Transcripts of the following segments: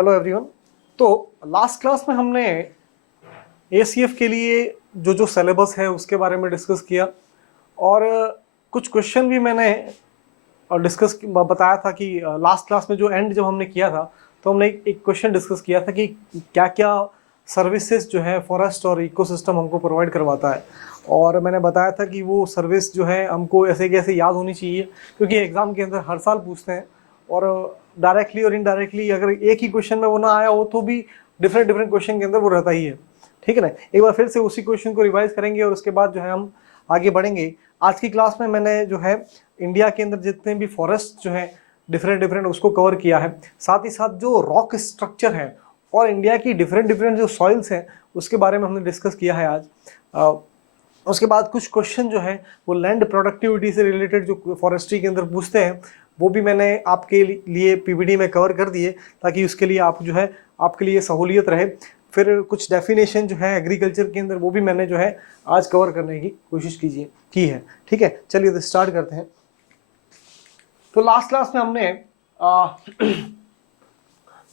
Hello everyone. तो last class में हमने एसीएफ के लिए जो सिलेबस है उसके बारे में डिस्कस किया और कुछ क्वेश्चन भी मैंने बताया था कि लास्ट क्लास में जो एंड जब हमने किया था तो हमने एक क्वेश्चन डिस्कस किया था कि क्या क्या सर्विसेज जो है फॉरेस्ट और इकोसिस्टम हमको प्रोवाइड करवाता है। और मैंने बताया था कि वो सर्विस जो है हमको ऐसे कैसे याद होनी चाहिए, क्योंकि एग्ज़ाम के अंदर हर साल पूछते हैं और डायरेक्टली और इनडायरेक्टली अगर एक ही क्वेश्चन में वो ना आया हो तो भी डिफरेंट डिफरेंट क्वेश्चन के अंदर वो रहता ही है। ठीक है ना, एक बार फिर से उसी क्वेश्चन को रिवाइज करेंगे और उसके बाद जो है हम आगे बढ़ेंगे। आज की क्लास में मैंने जो है इंडिया के अंदर जितने भी फॉरेस्ट जो है डिफरेंट डिफरेंट उसको कवर किया है, साथ ही साथ जो रॉक स्ट्रक्चर है और इंडिया की डिफरेंट डिफरेंट जो सॉइल्स हैं उसके बारे में हमने डिस्कस किया है आज। उसके बाद कुछ क्वेश्चन जो है वो लैंड प्रोडक्टिविटी से रिलेटेड जो फॉरेस्ट्री के अंदर पूछते हैं वो भी मैंने आपके लिए पीपीटी में कवर कर दिए, ताकि उसके लिए आप जो है आपके लिए सहूलियत रहे। फिर कुछ डेफिनेशन जो है एग्रीकल्चर के अंदर वो भी मैंने जो है आज कवर करने की कोशिश की है। ठीक है, चलिए तो स्टार्ट करते हैं। तो लास्ट क्लास में हमने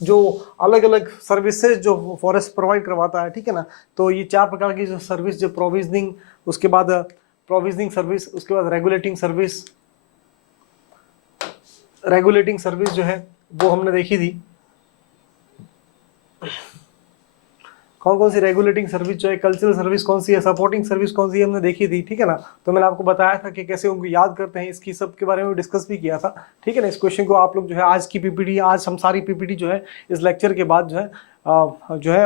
जो अलग अलग सर्विसेज जो फॉरेस्ट प्रोवाइड करवाता है, ठीक है ना, तो ये 4 प्रकार की जो सर्विस, जो प्रोविजनिंग, उसके बाद प्रोविजनिंग सर्विस, उसके बाद रेगुलेटिंग सर्विस जो है वो हमने देखी थी। कौन कौन सी रेगुलेटिंग सर्विस जो है, कल्चरल सर्विस कौन सी है, सपोर्टिंग सर्विस कौन सी है, हमने देखी थी। ठीक है ना, तो मैंने आपको बताया था कि कैसे उनको याद करते हैं, इसकी सब के बारे में डिस्कस भी किया था। ठीक है ना, इस क्वेश्चन को आप लोग जो है आज की पीपीटी, आज हम सारी पीपीटी जो है इस लेक्चर के बाद जो है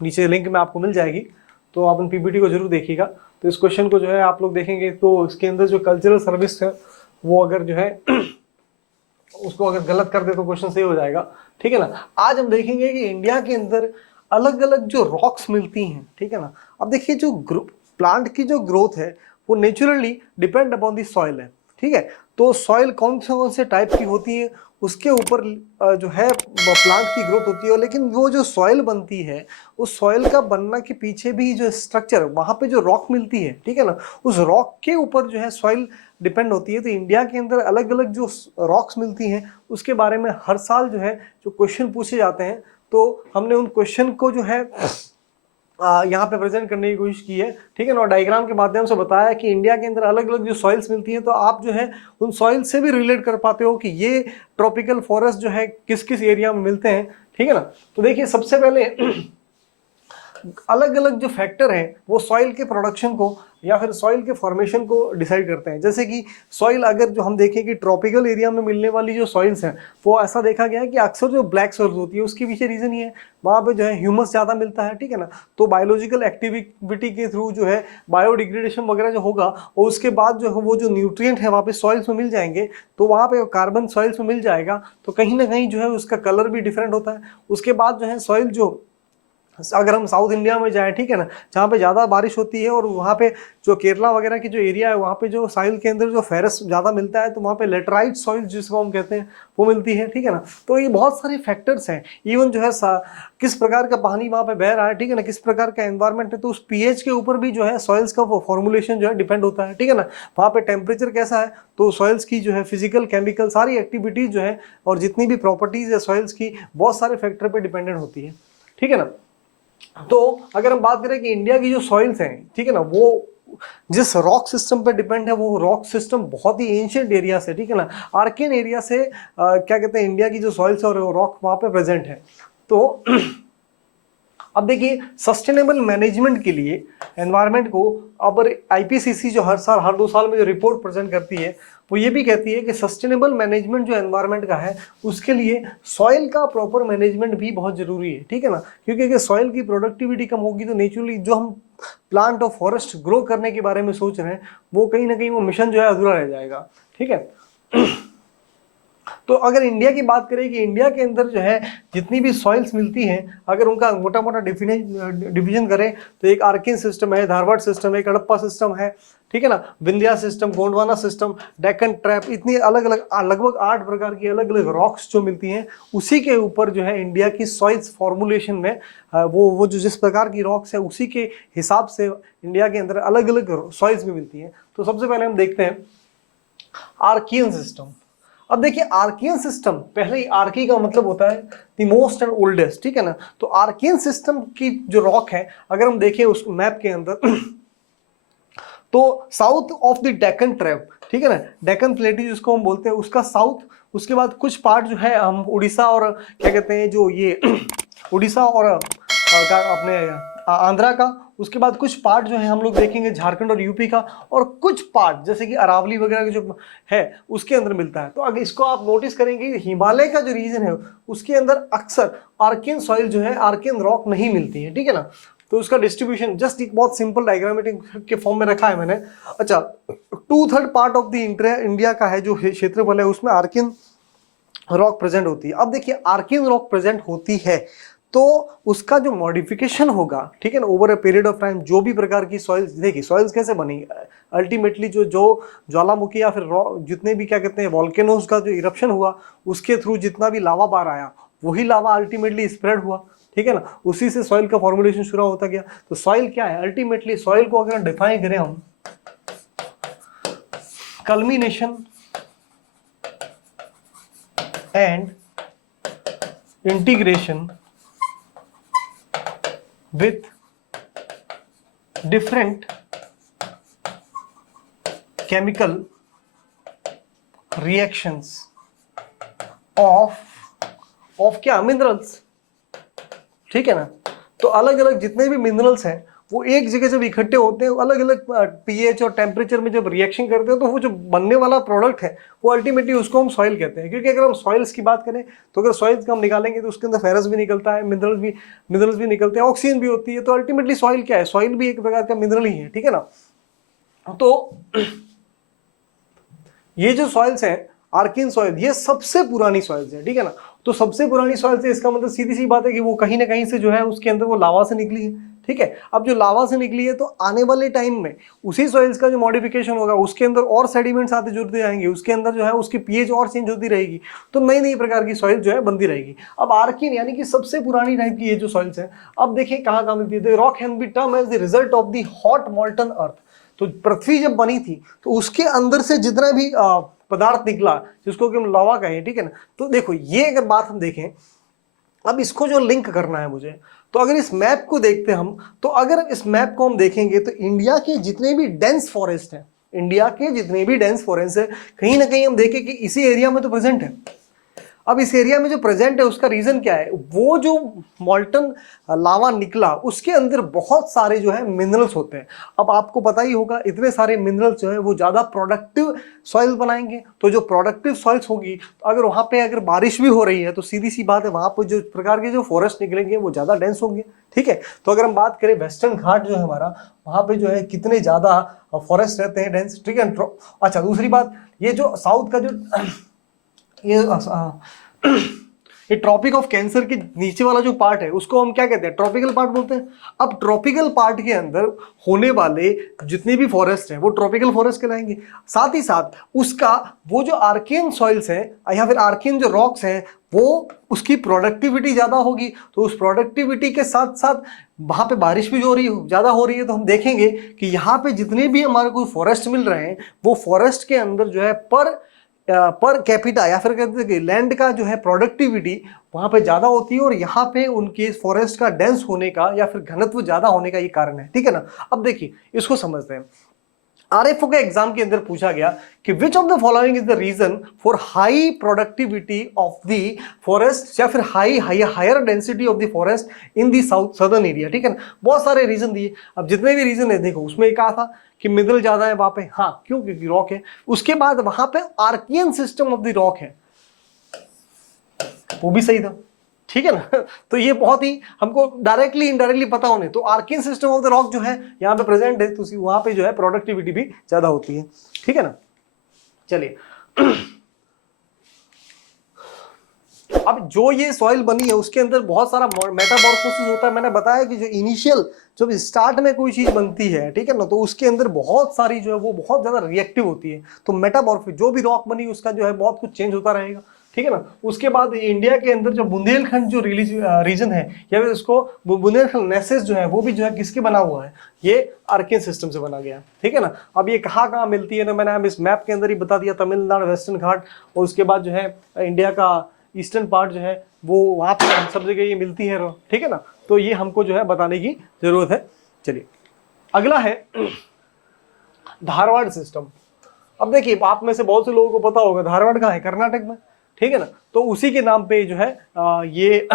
नीचे लिंक में आपको मिल जाएगी, तो आप उन पीपीटी को जरूर देखिएगा। तो इस क्वेश्चन को जो है आप लोग देखेंगे तो इसके अंदर जो कल्चरल सर्विस है वो अगर जो है उसको अगर गलत कर दे तो क्वेश्चन सही हो जाएगा। ठीक है ना, आज हम देखेंगे कि इंडिया के अंदर अलग अलग जो रॉक्स मिलती हैं। ठीक है ना, अब देखिए जो प्लांट की जो ग्रोथ है वो naturally depend upon the soil है। ठीक है, तो सॉइल कौन से टाइप की होती है उसके ऊपर जो है प्लांट की ग्रोथ होती है। लेकिन वो जो सॉइल बनती है उस सॉइल का बनना के पीछे भी जो स्ट्रक्चर, वहाँ पे जो रॉक मिलती है, ठीक है ना, उस रॉक के ऊपर जो है सॉइल डिपेंड होती है। तो इंडिया के अंदर अलग अलग जो रॉक्स मिलती हैं उसके बारे में हर साल जो है जो क्वेश्चन पूछे जाते हैं, तो हमने उन क्वेश्चन को जो है यहाँ पे प्रेजेंट करने की कोशिश की है। ठीक है ना, और डायग्राम के माध्यम से बताया कि इंडिया के अंदर अलग अलग जो सॉइल्स मिलती हैं, तो आप जो है उन सॉइल से भी रिलेट कर पाते हो कि ये ट्रॉपिकल फॉरेस्ट जो है किस किस एरिया में मिलते हैं। ठीक है ना, तो देखिए सबसे पहले अलग अलग जो फैक्टर हैं वो सॉइल के प्रोडक्शन को या फिर सॉइल के फॉर्मेशन को डिसाइड करते हैं। जैसे कि सॉइल अगर जो हम देखें कि ट्रॉपिकल एरिया में मिलने वाली जो सॉइल्स हैं वो ऐसा देखा गया है कि अक्सर जो ब्लैक सॉइल्स होती है उसके पीछे रीजन ये है, वहाँ पे जो है ह्यूमस ज़्यादा मिलता है। ठीक है ना, तो बायोलॉजिकल एक्टिविटी के थ्रू जो है बायोडिग्रेडेशन वगैरह जो होगा और उसके बाद जो है वो जो न्यूट्रिएंट है वहाँ पे सॉइल्स में मिल जाएंगे, तो वहाँ पे कार्बन सॉइल्स में मिल जाएगा, तो कहीं ना कहीं जो है उसका कलर भी डिफरेंट होता है। उसके बाद जो है सॉइल जो, अगर हम साउथ इंडिया में जाएं, ठीक है ना, जहाँ पे ज़्यादा बारिश होती है और वहाँ पे जो केरला वगैरह की जो एरिया है वहाँ पे जो सॉइल के अंदर जो फेरस ज़्यादा मिलता है, तो वहाँ पे लेटराइट सॉइल जिसको हम कहते हैं वो मिलती है। ठीक है ना, तो ये बहुत सारे फैक्टर्स हैं। इवन जो है किस प्रकार का पानी वहाँ पे बह रहा है, ठीक है ना, किस प्रकार का एनवायरमेंट है, तो उस पीएच के ऊपर भी जो है सॉइल्स का फॉर्मुलेशन जो है डिपेंड होता है। ठीक है ना, वहाँ पे टेम्परेचर कैसा है, तो सॉइल्स की जो है फिजिकल केमिकल सारी एक्टिविटीज जो है और जितनी भी प्रॉपर्टीज है सॉइल्स की बहुत सारे फैक्टर पर डिपेंडेंट होती है। ठीक है ना, तो अगर हम बात करें कि इंडिया की जो सॉइल्स हैं, ठीक है ना, वो जिस रॉक सिस्टम पर डिपेंड है वो रॉक सिस्टम बहुत ही एंशिएंट एरिया से, ठीक है ना, आर्कियन एरिया से क्या कहते हैं इंडिया की जो सॉइल्स और रॉक वहाँ पे प्रेजेंट है। तो अब देखिए सस्टेनेबल मैनेजमेंट के लिए एनवायरनमेंट को, अब आईपीसीसी जो हर 2 साल में जो रिपोर्ट प्रेजेंट करती है वो ये भी कहती है कि सस्टेनेबल मैनेजमेंट जो एनवायरनमेंट का है उसके लिए सॉइल का प्रॉपर मैनेजमेंट भी बहुत जरूरी है। ठीक है ना, क्योंकि अगर सॉइल की प्रोडक्टिविटी कम होगी तो नेचुरली जो हम प्लांट और फॉरेस्ट ग्रो करने के बारे में सोच रहे हैं वो कहीं ना कहीं वो मिशन जो है अधूरा रह जाएगा। ठीक है, तो अगर इंडिया की बात करें कि इंडिया के अंदर जो है जितनी भी सॉइल्स मिलती हैं, अगर उनका मोटा मोटा डिवीजन करें तो एक आर्किन सिस्टम है, धारवाड़ सिस्टम है, हड़प्पा सिस्टम है, ठीक है ना, Vindhya system, Gondwana system, Deccan trap, इतनी अलग अलग लगभग 8 प्रकार की अलग अलग रॉक्स जो मिलती हैं उसी के ऊपर जो है इंडिया की सॉइल्स फॉर्मुलेशन में वो जो जिस प्रकार की रॉक्स है उसी के हिसाब से इंडिया के अंदर अलग अलग सॉइल्स भी मिलती हैं। तो सबसे पहले हम देखते हैं आर्कियन सिस्टम। अब देखिए आर्कियन सिस्टम, पहले ही आर्की का मतलब होता है द मोस्ट एंड ओल्डेस्ट, ठीक है ना। तो आर्कियन सिस्टम की जो रॉक है अगर हम देखें उस मैप के अंदर तो south of the Deccan trap, ठीक है ना, डेक्कन प्लेटू जिसको हम बोलते हैं उसका साउथ, उसके बाद कुछ पार्ट जो है हम उड़ीसा और क्या कहते हैं जो ये उड़ीसा और अपने आंध्रा का, उसके बाद कुछ पार्ट जो है हम लोग देखेंगे झारखंड और यूपी का, और कुछ पार्ट जैसे कि अरावली वगैरह का जो है उसके अंदर मिलता है। तो अगर इसको आप नोटिस करेंगे हिमालय का जो रीजन है उसके अंदर अक्सर आर्कियन सॉइल जो है, आर्कियन रॉक नहीं मिलती है, ठीक है ना। तो उसका डिस्ट्रीब्यूशन जस्ट एक बहुत सिंपल डायग्रामेटिक के फॉर्म में रखा है मैंने। अच्छा, 2/3 पार्ट ऑफ द इंडिया का है जो क्षेत्रफल है उसमें आर्कियन रॉक प्रेजेंट होती है। अब देखिए आर्कियन रॉक प्रेजेंट होती है तो उसका जो मॉडिफिकेशन होगा, ठीक है ना, over a period of time, जो भी प्रकार की सॉइल्स, देखिए सॉइल्स कैसे बनी, अल्टीमेटली जो ज्वालामुखी या फिर जितने भी क्या कहते हैं वॉल्केनोज का जो इरप्शन हुआ उसके थ्रू जितना भी लावा बार आया वही लावा अल्टीमेटली स्प्रेड हुआ, ठीक है ना, उसी से सॉइल का फॉर्मुलेशन शुरू होता गया। तो सॉइल क्या है अल्टीमेटली, सॉइल को अगर डिफाइन करें हम, culmination and integration with different chemical reactions of क्या मिनरल्स, ठीक है ना। तो अलग अलग जितने भी मिनरल्स हैं वो एक जगह जब इकट्ठे होते हैं अलग अलग पीएच और टेम्परेचर में जब रिएक्शन करते हैं तो वो जो बनने वाला प्रोडक्ट है वो अल्टीमेटली उसको हम सॉइल कहते हैं। क्योंकि अगर हम सॉइल्स की बात करें तो अगर सॉइल्स का हम निकालेंगे तो उसके अंदर फेरस भी निकलता है, मिनरल्स भी निकलते हैं, ऑक्सीजन भी होती है। तो अल्टीमेटली सॉइल क्या है, सॉइल भी एक प्रकार का मिनरल ही है, ठीक है ना। तो ये जो सॉइल्स हैं आर्कियन सॉइल, ये सबसे पुरानी सॉइल्स है, ठीक है ना। तो सबसे पुरानी सॉइल से इसका मतलब सीधी सी बात है कि वो कहीं ना कहीं से जो है उसके अंदर वो लावा से निकली है, ठीक है। अब जो लावा से निकली है तो आने वाले टाइम में उसी सॉइल्स का जो मॉडिफिकेशन होगा उसके अंदर और सेडिमेंट्स आते जुड़ते जाएंगे, उसके अंदर जो है उसकी पीएच और चेंज होती रहेगी, तो नई नई प्रकार की सॉइल जो है बनती रहेगी। अब आर्कियन यानी कि सबसे पुरानी टाइप की ये जो सॉइल्स है, अब देखिए कहाँ कहाँ मिलती है। Rock can be term as the result of the hot molten earth. तो पृथ्वी जब बनी थी तो उसके अंदर से जितना भी पदार्थ निकला जिसको कि हम लावा कहें, ठीक है ना। तो देखो ये अगर बात हम देखें, अब इसको जो लिंक करना है मुझे, तो अगर इस मैप को देखते हम, तो अगर इस मैप को हम देखेंगे तो इंडिया के जितने भी डेंस फॉरेस्ट हैं, इंडिया के जितने भी डेंस फॉरेस्ट है कहीं ना कहीं हम देखें कि इसी एरिया में तो प्रेजेंट है। अब इस एरिया में जो प्रेजेंट है उसका रीजन क्या है, वो जो मॉल्टन लावा निकला उसके अंदर बहुत सारे जो है मिनरल्स होते हैं। अब आपको पता ही होगा इतने सारे मिनरल्स जो है वो ज्यादा प्रोडक्टिव सॉइल बनाएंगे। तो जो प्रोडक्टिव सॉइल्स होगी तो अगर वहां पे अगर बारिश भी हो रही है तो सीधी सी बात है वहां पर जो प्रकार के जो फॉरेस्ट निकलेंगे वो ज्यादा डेंस होंगे, ठीक है। तो अगर हम बात करें वेस्टर्न घाट जो है हमारा, वहां पे जो है कितने ज्यादा फॉरेस्ट रहते हैं डेंस, ठीक है। अच्छा दूसरी बात, ये जो साउथ का जो ये ट्रॉपिक ऑफ कैंसर के नीचे वाला जो पार्ट है उसको हम क्या कहते हैं, ट्रॉपिकल पार्ट बोलते हैं। अब ट्रॉपिकल पार्ट के अंदर होने वाले जितने भी फॉरेस्ट हैं वो ट्रॉपिकल फॉरेस्ट कहलाएंगे। साथ ही साथ उसका वो जो आर्कियन सॉइल्स हैं या फिर आर्कियन जो रॉक्स हैं वो उसकी प्रोडक्टिविटी ज्यादा होगी। तो उस प्रोडक्टिविटी के साथ साथ वहां पे बारिश भी ज्यादा हो रही है। तो हम देखेंगे कि यहाँ पे जितने भी हमारे को फॉरेस्ट मिल रहे हैं वो फॉरेस्ट के अंदर जो है पर कैपिटा या फिर कहते हैं लैंड का जो है प्रोडक्टिविटी वहां पे ज्यादा होती है, और यहाँ पे उनके फॉरेस्ट का डेंस होने का या फिर घनत्व ज्यादा होने का ये कारण है, ठीक है ना। अब देखिए इसको समझते हैं। आरएफओ के एग्जाम के अंदर पूछा गया कि which of the following is the reason for high productivity of the forest या फिर higher density of the forest in the south southern area, ठीक है ना। बहुत सारे रीजन दिए। अब जितने भी रीजन है देखो उसमें एक कहा था कि मिनरल ज्यादा है वहां पे, हाँ क्यों, क्योंकि रॉक है। उसके बाद वहां पे Archaean system of the rock है, वो भी सही था, ठीक है ना। तो ये बहुत ही हमको डायरेक्टली इनडायरेक्टली पता होने, तो Archaean system of the rock जो है यहाँ पे प्रेजेंट है तो वहां पे जो है प्रोडक्टिविटी भी ज्यादा होती है, ठीक है ना। चलिए अब जो ये सॉइल बनी है उसके अंदर बहुत सारा मेटामॉर्फोसिस होता है। मैंने बताया कि जो इनिशियल जब स्टार्ट में कोई चीज बनती है, ठीक है ना, तो उसके अंदर बहुत सारी जो है वो बहुत ज्यादा रिएक्टिव होती है। तो मेटामॉर्फिक जो भी रॉक बनी उसका जो है बहुत कुछ चेंज होता रहेगा। ठीक है ना। उसके बाद इंडिया के अंदर जो बुंदेलखंड जो रीजन है, या फिर उसको बुंदेलखंड नेसेस जो है, वो भी जो है किसके बना हुआ है, ये आर्कियन सिस्टम से बना गया, ठीक है ना। अब ये कहाँ कहाँ मिलती है ना, मैंने अब इस मैप के अंदर ही बता दिया, तमिलनाडु, वेस्टर्न घाट, और उसके बाद जो है इंडिया का ईस्टर्न पार्ट जो है वो वहाँ पे सब जगह ये मिलती है, ठीक है ना। तो ये हमको जो है बताने की जरूरत है। चलिए अगला है धारवाड़ सिस्टम। अब देखिए आप में से बहुत से लोगों को पता होगा धारवाड़ कहाँ है, कर्नाटक में, ठीक है ना। तो उसी के नाम पे जो है ये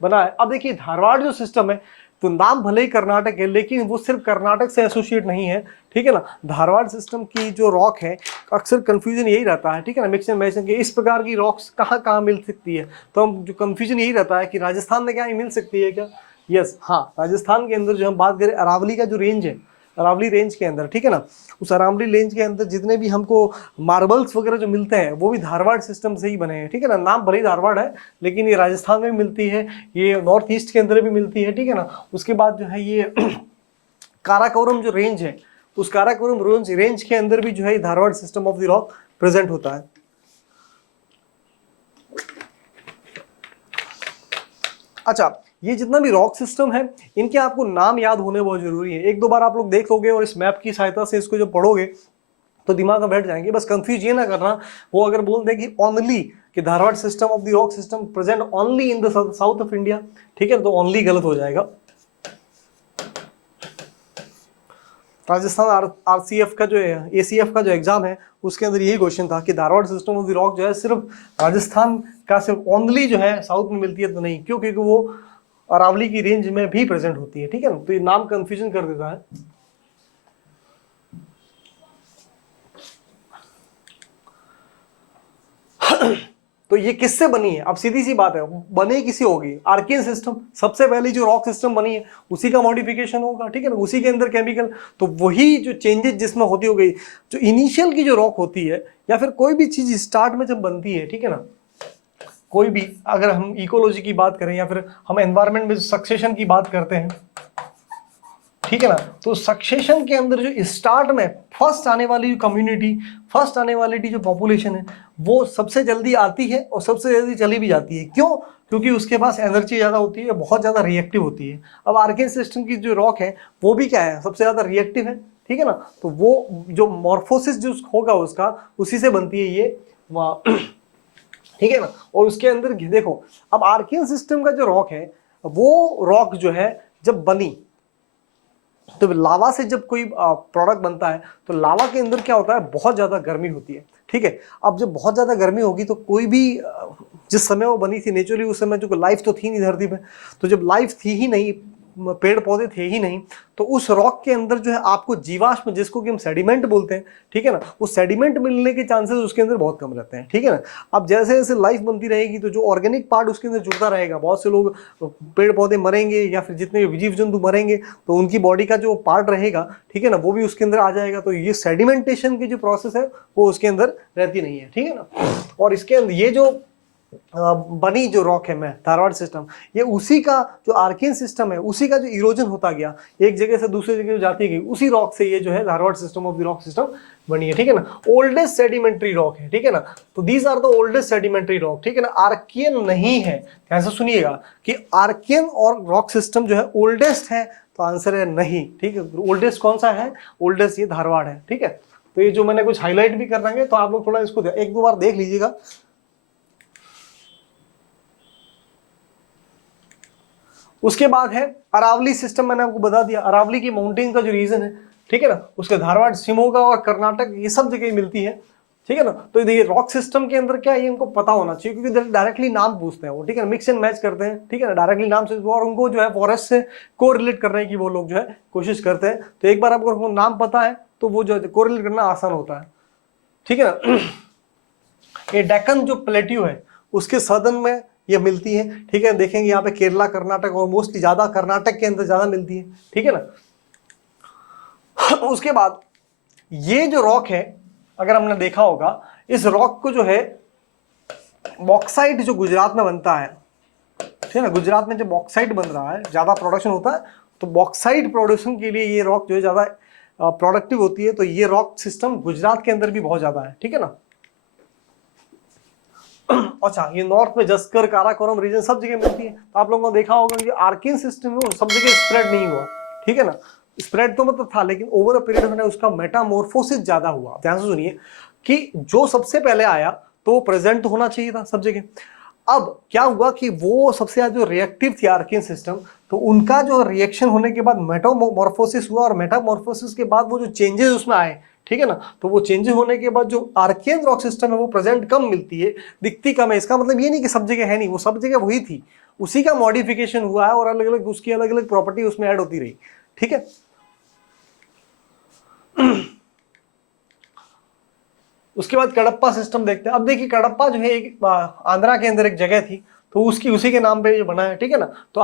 बना है। अब देखिए धारवाड़ जो सिस्टम है, तो नाम भले ही कर्नाटक है, लेकिन वो सिर्फ कर्नाटक से एसोसिएट नहीं है, ठीक है ना। धारवाड़ सिस्टम की जो रॉक है, अक्सर कंफ्यूजन यही रहता है, ठीक है ना, मिक्स एंड मैच के इस प्रकार की रॉक्स कहाँ कहाँ मिल सकती है। तो हम जो कंफ्यूजन यही रहता है कि राजस्थान में क्या ये मिल सकती है क्या। यस, हाँ, राजस्थान के अंदर जो हम बात करें अरावली का जो रेंज है, अरावली रेंज के अंदर, ठीक है ना, उस अरावली रेंज के अंदर जितने भी हमको मार्बल्स वगैरह जो मिलते हैं वो भी धारवाड़ सिस्टम से ही बने हैं, ठीक है ना। नाम भले ही धारवाड़ है, लेकिन ये राजस्थान में भी मिलती है, ये नॉर्थ ईस्ट के अंदर भी मिलती है, ठीक है ना। उसके बाद जो है ये काराकोरम जो रेंज है, उस काराकोरम रेंज के अंदर भी जो है Dharwad system of the rock present होता है। अच्छा, ये जितना भी रॉक सिस्टम है, इनके आपको नाम याद होने बहुत जरूरी है। एक दो बार आप लोग देख लोगे और इस मैप की सहायता से इसको जो पढ़ोगे तो दिमाग में बैठ जाएंगे। बस कंफ्यूज ये ना करना, वो अगर बोल दे कि ओनली कि Dharwad system of the rock system present only in the south of India, ठीक है, तो ओनली गलत हो जाएगा। राजस्थान आरसीएफ का जो है, एसीएफ का जो एग्जाम है, उसके अंदर यही क्वेश्चन था कि Dharwad system of the rock जो है सिर्फ राजस्थान का सिर्फ ओनली जो है साउथ में मिलती है, तो नहीं, क्यों, क्योंकि वो अरावली की रेंज में भी प्रेजेंट होती है, ठीक है ना। तो ये नाम कंफ्यूजन कर देता है। तो ये किससे बनी है, अब सीधी सी बात है, बने किसी होगी, आर्कियन सिस्टम, सबसे पहली जो रॉक सिस्टम बनी है उसी का मॉडिफिकेशन होगा, ठीक है ना, उसी के अंदर केमिकल, तो वही जो चेंजेस जिसमें होती हो गई, जो इनिशियल की जो रॉक होती है, या फिर कोई भी चीज स्टार्ट में जब बनती है, ठीक है ना, कोई भी, अगर हम इकोलॉजी की बात करें या फिर हम एनवायरनमेंट में सक्सेशन की बात करते हैं, ठीक है ना, तो सक्सेशन के अंदर जो स्टार्ट में फर्स्ट आने वाली कम्युनिटी, फर्स्ट आने वाली जो पॉपुलेशन है, वो सबसे जल्दी आती है और सबसे जल्दी चली भी जाती है। क्यों, क्योंकि उसके पास एनर्जी ज़्यादा होती है, बहुत ज़्यादा रिएक्टिव होती है। अब आर्कियन सिस्टम की जो रॉक है वो भी क्या है, सबसे ज़्यादा रिएक्टिव है, ठीक है ना। तो वो जो मॉर्फोसिस जो होगा उसका, उसी से बनती है ये, ठीक है ना। और उसके अंदर देखो, अब आर्कियन सिस्टम का जो रॉक है, वो रॉक जो है जब बनी, तो लावा से जब कोई प्रोडक्ट बनता है, तो लावा के अंदर क्या होता है, बहुत ज़्यादा गर्मी होती है, ठीक है। अब जब बहुत ज़्यादा गर्मी होगी तो कोई भी जिस समय वो बनी थी नेचुरली, उस समय जो लाइफ तो थी नहीं धरती पे, तो जब लाइफ थी ही नहीं, पेड़ पौधे थे ही नहीं, तो उस रॉक के अंदर जो है आपको जीवाश्म, जिसको कि हम सेडिमेंट बोलते हैं, ठीक है ना, वो सेडिमेंट मिलने के चांसेस उसके अंदर बहुत कम रहते हैं, ठीक है ना। अब जैसे जैसे लाइफ बनती रहेगी तो जो ऑर्गेनिक पार्ट उसके अंदर जुड़ता रहेगा, बहुत से लोग पेड़ पौधे मरेंगे या फिर जितने भी जीव जंतु मरेंगे तो उनकी बॉडी का जो पार्ट रहेगा, ठीक है ना, वो भी उसके अंदर आ जाएगा। तो ये सेडिमेंटेशन की जो प्रोसेस है वो उसके अंदर रहती नहीं है, ठीक है ना। और इसके अंदर ये जो बनी जो रॉक है में धारवाड़ सिस्टम, ये उसी का जो आर्कियन सिस्टम है, उसी का जो इरोजन होता गया, एक जगह से दूसरी जगह जाती गई, उसी रॉक से ये जो है Dharwad system of the rock system बनी है, ठीक है ना। ओल्डेस्ट सेडिमेंट्री रॉक है, ठीक है ना। तो these are the oldest sedimentary rock, ठीक है ना, आर्कियन नहीं है। ध्यान से सुनिएगा कि आर्कियन और रॉक सिस्टम जो है ओल्डेस्ट है, तो आंसर है नहीं, ठीक है। ओल्डेस्ट कौन सा है, ओल्डेस्ट ये धारवाड़ है, ठीक है। तो ये जो मैंने कुछ हाईलाइट भी कर देंगे, तो आप लोग थोड़ा इसको एक दो बार देख लीजिएगा। उसके बाद है अरावली सिस्टम, मैंने आपको बता दिया, अरावली की माउंटेन का जो रीजन है, ठीक है ना, उसके धारवाड़, शिमोगा और कर्नाटक, ये सब जगह मिलती है, ठीक है ना। तो ये रॉक सिस्टम के अंदर क्या है, ये उनको पता होना चाहिए, क्योंकि डायरेक्टली नाम पूछते हैं वो, ठीक है ना, मिक्स एंड मैच करते हैं, ठीक है ना, डायरेक्टली नाम से, और उनको जो है फॉरेस्ट से को रिलेट करने की वो लोग जो है कोशिश करते हैं। तो एक बार आपको नाम पता है तो वो जो को रिलेट करना आसान होता है, ठीक है ना। ये डेक्कन जो प्लेट्यू है उसके सदन में ये मिलती है, ठीक है। देखेंगे यहाँ पे केरला, कर्नाटक, और मोस्टली ज्यादा कर्नाटक के अंदर ज्यादा मिलती है, ठीक है ना। उसके बाद ये जो रॉक है, अगर हमने देखा होगा, इस रॉक को जो है बॉक्साइट जो गुजरात में बनता है, ठीक है ना, गुजरात में जो बॉक्साइट बन रहा है, ज्यादा प्रोडक्शन होता है, तो बॉक्साइट प्रोडक्शन के लिए ये रॉक जो है ज्यादा प्रोडक्टिव होती है। तो ये रॉक सिस्टम गुजरात के अंदर भी बहुत ज्यादा है, ठीक है ना। अच्छा, ये नॉर्थ में जस्कर, काराकोरम रीजन सब जगह मिलती है। तो आप लोगों ने देखा होगा कि आर्किन सिस्टम है वो सब जगह स्प्रेड नहीं हुआ, ठीक है ना। स्प्रेड तो मतलब था, लेकिन ओवर अ पीरियड में उसका मेटामॉर्फोसिस ज्यादा हुआ। ध्यान से सुनिए कि जो सबसे पहले आया तो वो प्रेजेंट होना चाहिए था सब जगह। अब क्या हुआ कि वो सबसे ज्यादा जो रिएक्टिव थी आर्किन सिस्टम, तो उनका जो रिएक्शन होने के बाद मेटामॉर्फोसिस हुआ, और मेटामॉर्फोसिस के बाद वो जो चेंजेस उसमें आए, ठीक है ना, तो वो चेंजेस होने के बाद जो आर्कियन रॉक सिस्टम है वो प्रेजेंट कम मिलती है, दिखती कम है। इसका मतलब ये नहीं कि सब जगह है नहीं, वो सब जगह वही थी, उसी का मॉडिफिकेशन हुआ है और अलग अलग उसकी अलग अलग प्रॉपर्टी उसमें ऐड होती रही, ठीक है। उसके बाद कडप्पा सिस्टम देखते हैं। अब देखिए कडप्पा जो है एक आंध्रा के अंदर एक जगह थी, तो उसकी उसी के नाम पे जो बना है, ठीक है ना। तो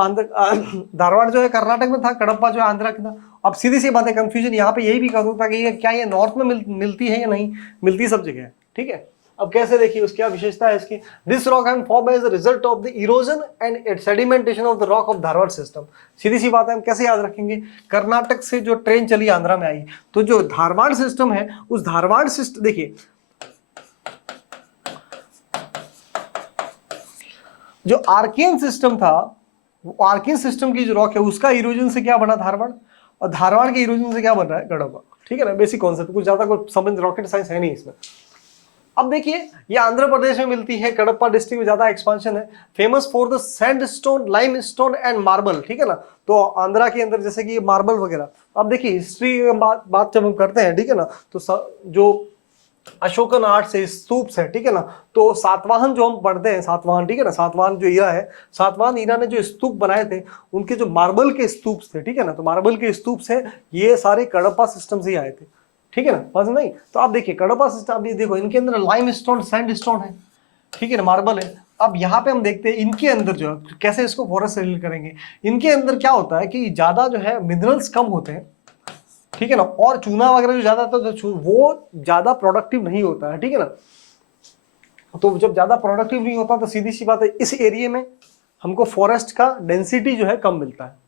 धारवाड़ जो है कर्नाटक में था, कडप्पा जो है आंध्रा का था। अब सीधी सी बात है, कंफ्यूजन यहाँ पे यही भी कर दूंगा कि ये क्या ये नॉर्थ में मिलती है या नहीं मिलती, सब जगह है, ठीक है। अब कैसे देखिए उसकी क्या विशेषता है इसकी। This rock have form as a result of the erosion and sedimentation of the rock of Dharwad system. सीधी सी बात है, हम कैसे याद रखेंगे, कर्नाटक से जो ट्रेन चली आंध्रा में आई, तो जो धारवाड़ सिस्टम है उस धारवाड़ सिस्टम, देखिए जो आर्कियन सिस्टम था, वो आर्कियन सिस्टम की जो रॉक है उसका इरोजन से क्या बना धारवाड़, और धारवाड़ के इरोजन से क्या बन रहा है कडप्पा, ठीक है ना। बेसिक कॉन्सेप्ट, कुछ ज्यादा कोई समझ रॉकेट साइंस है नहीं इसमें। अब देखिए ये आंध्र प्रदेश में मिलती है, कडप्पा डिस्ट्रिक्ट में ज्यादा एक्सपांशन है, famous for the sandstone, limestone and marble, ठीक है ना। तो आंध्रा के अंदर जैसे कि मार्बल वगैरह। अब देखिए हिस्ट्री बात जब हम करते हैं, ठीक है ना, तो जो अशोकन आर्ट से स्तूप्स है, ठीक है ना, तो सातवाहन जो हम पढ़ते हैं, सातवाहन, ठीक है ना, सातवाहन जो ईरा है, सातवाहन ईरा ने जो स्तूप बनाए थे, उनके जो मार्बल के स्तूप्स थे, ठीक है ना, तो मार्बल के स्तूप्स है, ये सारे कडप्पा सिस्टम से ही आए थे, ठीक है ना, बस नहीं। तो आप देखिए कडप्पा सिस्टम, अभी देखो इनके अंदर लाइम स्टोन, सैंड स्टोन है, ठीक है ना, मार्बल है। अब यहाँ पे हम देखते हैं इनके अंदर जो है कैसे इसको फॉरेस्ट से रिलेट करेंगे। इनके अंदर क्या होता है कि ज्यादा जो है मिनरल्स कम होते हैं, ठीक है ना, और चूना वगैरह जो ज्यादा आता है तो वो ज्यादा प्रोडक्टिव नहीं होता है, ठीक है ना। तो जब ज्यादा प्रोडक्टिव नहीं होता तो सीधी सी बात है इस एरिया में हमको फॉरेस्ट का डेंसिटी जो है कम मिलता है।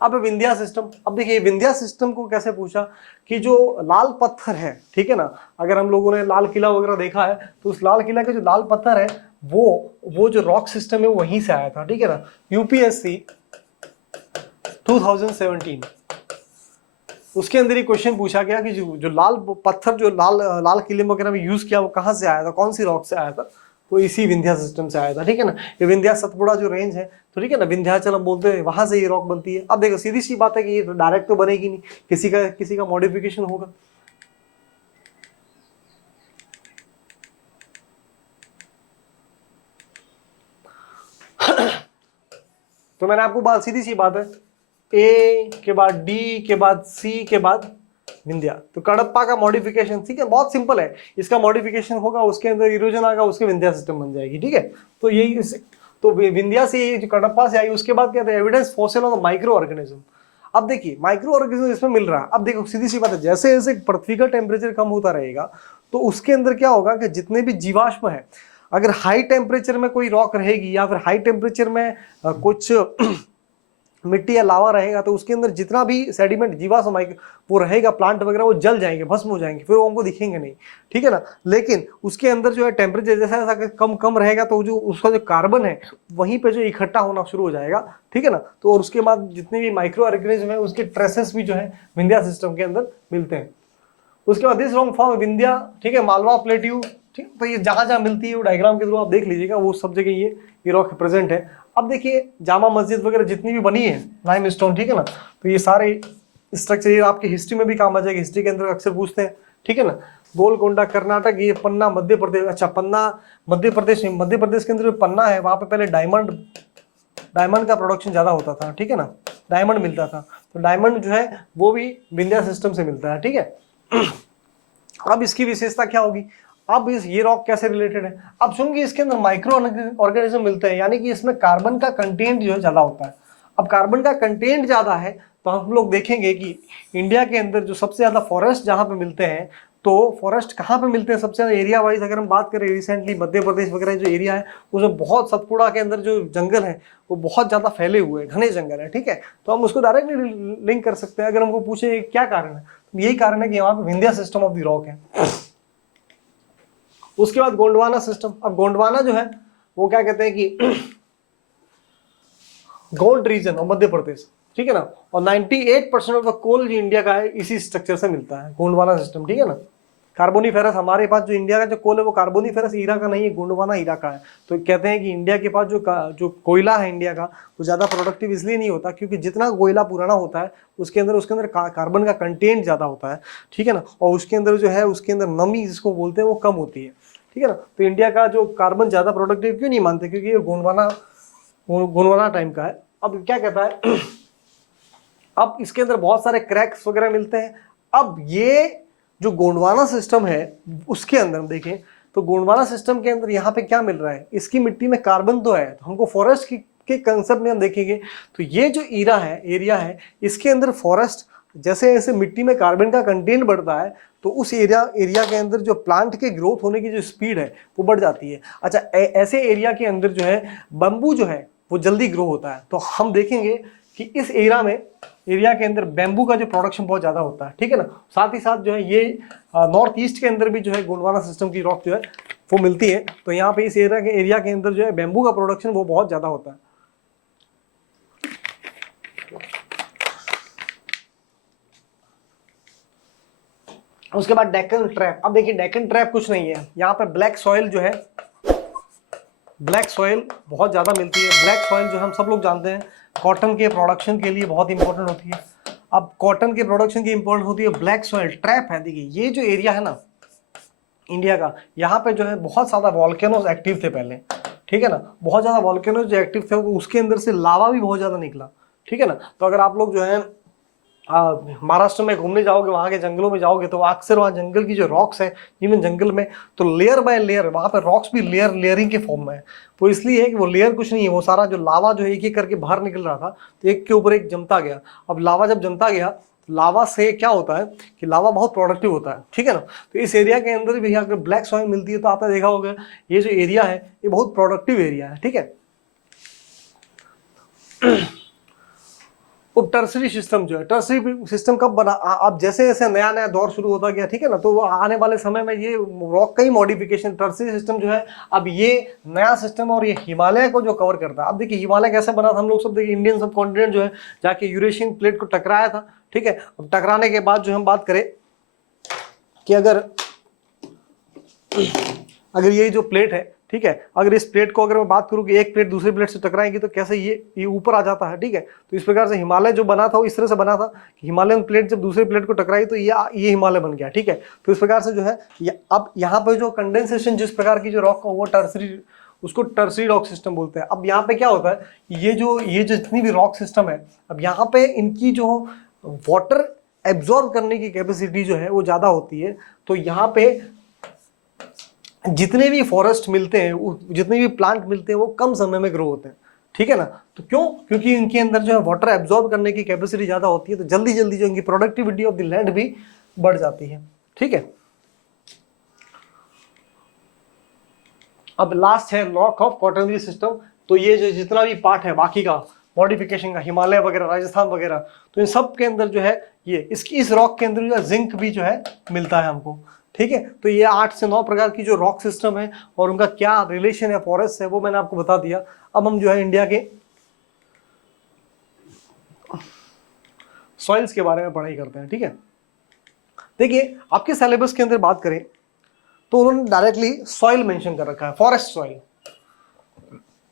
अब विंध्या सिस्टम, अब देखिए विंध्या सिस्टम को कैसे पूछा कि जो लाल पत्थर है, ठीक है ना, अगर हम लोगों ने लाल किला वगैरह देखा है तो उस लाल किला का जो लाल पत्थर है वो जो रॉक सिस्टम है वो वहीं से आया था, ठीक है ना। यूपीएससी 2017 उसके अंदर ये क्वेश्चन पूछा गया कि जो लाल पत्थर जो लाल किले वगैरह में यूज किया वो कहाँ से आया था, कौन सी रॉक से आया था, वो इसी विंध्या सिस्टम से आया था, ठीक है ना। ये विंध्या सतपुड़ा जो रेंज है, तो ठीक है ना, विंध्याचल हम बोलते हैं, वहां से ये रॉक बनती है। अब देखो सीधी सी बात है कि ये डायरेक्ट तो बनेगी नहीं, किसी का मॉडिफिकेशन होगा। तो मैंने आपको बात, सीधी सी बात है, ए के बाद डी के बाद सी के बाद विंध्या, तो कडप्पा का मॉडिफिकेशन, ठीक है, बहुत सिंपल है, इसका मॉडिफिकेशन होगा, उसके अंदर इरोजन आएगा, उसके विंध्या सिस्टम बन जाएगी, ठीक है। तो यही तो विंध्या से जो कडप्पा से आई, उसके बाद क्या था, evidence fossil on micro organism. अब देखिए माइक्रो ऑर्गेनिज्म इसमें मिल रहा है। अब देखो सीधी सी बात है, जैसे जैसे पृथ्वी का टेम्परेचर कम होता रहेगा तो उसके अंदर क्या होगा कि जितने भी जीवाश्म है, अगर हाई टेम्परेचर में कोई रॉक रहेगी या फिर हाई टेम्परेचर में कुछ मिट्टी या लावा रहेगा, तो उसके अंदर जितना भी सेडिमेंट जीवाश्म वो रहेगा, प्लांट वगैरह, वो जल जाएंगे, भस्म हो जाएंगे, फिर वो हमको दिखेंगे नहीं, ठीक है ना। लेकिन उसके अंदर जो है टेम्परेचर जैसा जैसा कम रहेगा तो जो उसका जो कार्बन है वहीं पे जो इकट्ठा होना शुरू हो जाएगा, ठीक है ना। तो और उसके बाद जितने भी माइक्रो ऑर्गेनिज्म है उसके ट्रेसेस भी जो है विंध्या सिस्टम के अंदर मिलते हैं। उसके बाद दिस रॉक फॉर्म विंध्या, ठीक है, मालवा प्लेट्यू, ठीक। तो ये जहां जहां मिलती है वो डायग्राम के थ्रू आप देख लीजिएगा, वो सब जगह ये रॉक प्रेजेंट है। अब देखिए जामा मस्जिद वगैरह जितनी भी बनी है लाइम स्टोन, ठीक है ना, तो ये सारे स्ट्रक्चर ये आपकी हिस्ट्री में भी काम आ जाएगी, हिस्ट्री के अंदर अक्सर पूछते हैं, ठीक है ना। गोलकोंडा कर्नाटक, ये पन्ना मध्य प्रदेश, अच्छा पन्ना मध्य प्रदेश, मध्य प्रदेश के अंदर जो पन्ना है वहां पे पहले डायमंड का प्रोडक्शन ज्यादा होता था, ठीक है ना, डायमंड मिलता था, तो डायमंड जो है वो भी विंध्या सिस्टम से मिलता है, ठीक है। अब इसकी विशेषता क्या होगी, अब ये रॉक कैसे रिलेटेड है, अब चूंकि इसके अंदर माइक्रो ऑर्गेनिज्म मिलते हैं, यानी कि इसमें कार्बन का कंटेंट जो है ज्यादा होता है। अब कार्बन का कंटेंट ज्यादा है तो हम लोग देखेंगे कि इंडिया के अंदर जो सबसे ज्यादा फॉरेस्ट जहां पे मिलते हैं, तो फॉरेस्ट कहाँ पे मिलते हैं सबसे ज्यादा एरिया वाइज अगर हम बात करें, रिसेंटली मध्य प्रदेश वगैरह जो एरिया है उसमें बहुत, सतपुड़ा के अंदर जो जंगल है वो बहुत ज्यादा फैले हुए हैं, घने जंगल है, ठीक है। तो हम उसको डायरेक्टली लिंक कर सकते हैं। अगर हमको पूछे क्या कारण है, तो यही कारण है कि यहाँ पे Vindhya system of the rock है। उसके बाद गोंडवाना सिस्टम। अब गोंडवाना जो है वो क्या कहते हैं कि गोंड रीजन और मध्य प्रदेश, ठीक है ना, और 98% ऑफ द कोल जो इंडिया का है इसी स्ट्रक्चर से मिलता है, गोंडवाना सिस्टम, ठीक है ना। कार्बोनिफेरस हमारे पास जो इंडिया का जो कोल है वो कार्बोनिफेरस ईरा का नहीं है, गोंडवाना ईरा का है। तो कहते हैं कि इंडिया के पास जो कोयला है इंडिया का वो ज़्यादा प्रोडक्टिव इसलिए नहीं होता क्योंकि जितना कोयला पुराना होता है उसके अंदर कार्बन का कंटेंट ज़्यादा होता है, ठीक है ना, और उसके अंदर जो है उसके अंदर नमी जिसको बोलते हैं वो कम होती है, ठीक है ना। तो इंडिया का जो कार्बन ज़्यादा प्रोडक्टिव क्यों नहीं मानते, क्योंकि ये गोंडवाना टाइम का है। अब क्या कहता है अब इसके अंदर बहुत सारे क्रैक्स वगैरह मिलते हैं। अब ये जो गोंडवाना सिस्टम है उसके अंदर हम देखें तो गोंडवाना सिस्टम के अंदर यहाँ पे क्या मिल रहा है, इसकी मिट्टी में कार्बन तो है, तो हमको फॉरेस्ट के कंसेप्ट में हम देखेंगे तो ये जो एरिया है इसके अंदर फॉरेस्ट, जैसे जैसे मिट्टी में कार्बन का कंटेंट बढ़ता है तो उस एरिया के अंदर जो प्लांट के ग्रोथ होने की जो स्पीड है वो बढ़ जाती है। अच्छा, ऐसे एरिया के अंदर जो है बम्बू जो है वो जल्दी ग्रो होता है, तो हम देखेंगे कि इस एरिया के अंदर बैम्बू का जो प्रोडक्शन बहुत ज़्यादा होता है, ठीक है ना। साथ ही साथ जो है ये नॉर्थ ईस्ट के अंदर भी जो है गोंडवाना सिस्टम की रॉक जो है वो मिलती है, तो यहाँ पे इस एरिया के अंदर जो है बैम्बू का प्रोडक्शन वो बहुत ज़्यादा होता है। उसके बाद डेक्कन ट्रैप। अब देखिए डेक्कन ट्रैप कुछ नहीं है, यहाँ पे ब्लैक सॉइल जो है, ब्लैक सॉइल बहुत ज़्यादा मिलती है। ब्लैक सॉइल जो हम सब लोग जानते हैं कॉटन के प्रोडक्शन के लिए बहुत इंपॉर्टेंट होती है। अब कॉटन के प्रोडक्शन की इंपॉर्टेंट होती है ब्लैक सॉइल ट्रैप है। देखिए ये जो एरिया है ना इंडिया का, यहाँ पे जो है बहुत ज़्यादा वॉल्केनोज एक्टिव थे पहले, ठीक है ना, बहुत ज़्यादा वॉल्केनोज जो एक्टिव थे उसके अंदर से लावा भी बहुत ज़्यादा निकला, ठीक है ना। तो अगर आप लोग जो है महाराष्ट्र में घूमने जाओगे, वहाँ के जंगलों में जाओगे तो अक्सर वहाँ जंगल की जो रॉक्स है, इवन जंगल में तो लेयर बाय लेयर वहाँ पे रॉक्स भी लेयरिंग के फॉर्म में है। वो इसलिए है कि वो लेयर कुछ नहीं है, वो सारा जो लावा जो एक एक करके बाहर निकल रहा था तो एक के ऊपर एक जमता गया। अब लावा जब जमता गया, लावा से क्या होता है कि लावा बहुत प्रोडक्टिव होता है, ठीक है ना। तो इस एरिया के अंदर भी अगर ब्लैक सॉइल मिलती है तो आपने देखा होगा ये जो एरिया है ये बहुत प्रोडक्टिव एरिया है, ठीक है। अब टर्सरी सिस्टम जो है, टर्सरी सिस्टम कब बना, अब जैसे जैसे नया नया दौर शुरू होता गया, ठीक है ना, तो वो आने वाले समय में ये रॉक का ही मॉडिफिकेशन, टर्सरी सिस्टम जो है अब ये नया सिस्टम और ये हिमालय को जो कवर करता है। अब देखिए हिमालय कैसे बना था, हम लोग सब देखिए इंडियन सब कॉन्टिनेंट जो है जाके यूरेशियन प्लेट को टकराया था, ठीक है। अब टकराने के बाद जो हम बात करें कि अगर ये जो प्लेट है, ठीक है, अगर इस प्लेट को अगर मैं बात करूं कि एक प्लेट दूसरी प्लेट से टकराएगी तो कैसे ये ऊपर आ जाता है, ठीक है। तो इस प्रकार से हिमालय जो बना था वो इस तरह से बना था कि हिमालयन प्लेट जब दूसरी प्लेट को टकराई तो ये हिमालय बन गया, ठीक है। तो इस प्रकार से जो है अब यहाँ पर जो कंडेंसेशन जिस प्रकार की जो रॉक वो उसको टर्सरी रॉक सिस्टम बोलते हैं। अब यहाँ पे क्या होता है, ये जो जितनी भी रॉक सिस्टम है, अब यहाँ पे इनकी जो वाटर एब्जॉर्ब करने की कैपेसिटी जो है वो ज़्यादा होती है। तो यहाँ पे जितने भी फॉरेस्ट मिलते हैं, जितने भी प्लांट मिलते हैं वो कम समय में ग्रो होते हैं, ठीक है ना। तो क्यों, क्योंकि इनके अंदर जो है वाटर एब्जॉर्ब करने की कैपेसिटी ज़्यादा होती है, तो जल्दी जल्दी जो इनकी प्रोडक्टिविटी ऑफ द लैंड भी बढ़ जाती है, ठीक है। अब लास्ट है लॉक ऑफ क्वाटरनरी सिस्टम। तो ये जो जितना भी पार्ट है बाकी का मॉडिफिकेशन का, हिमालय वगैरह, राजस्थान वगैरह, तो इन सब के अंदर जो है ये इस रॉक के अंदर जो जिंक भी जो है मिलता है हमको, ठीक है। तो ये 8 से 9 प्रकार की जो रॉक सिस्टम है और उनका क्या रिलेशन है फॉरेस्ट से वो मैंने आपको बता दिया। अब हम जो है इंडिया के सॉइल्स के बारे में पढ़ाई करते हैं, ठीक है। देखिए आपके सिलेबस के अंदर बात करें तो उन्होंने डायरेक्टली सॉइल मेंशन कर रखा है, फॉरेस्ट सॉइल,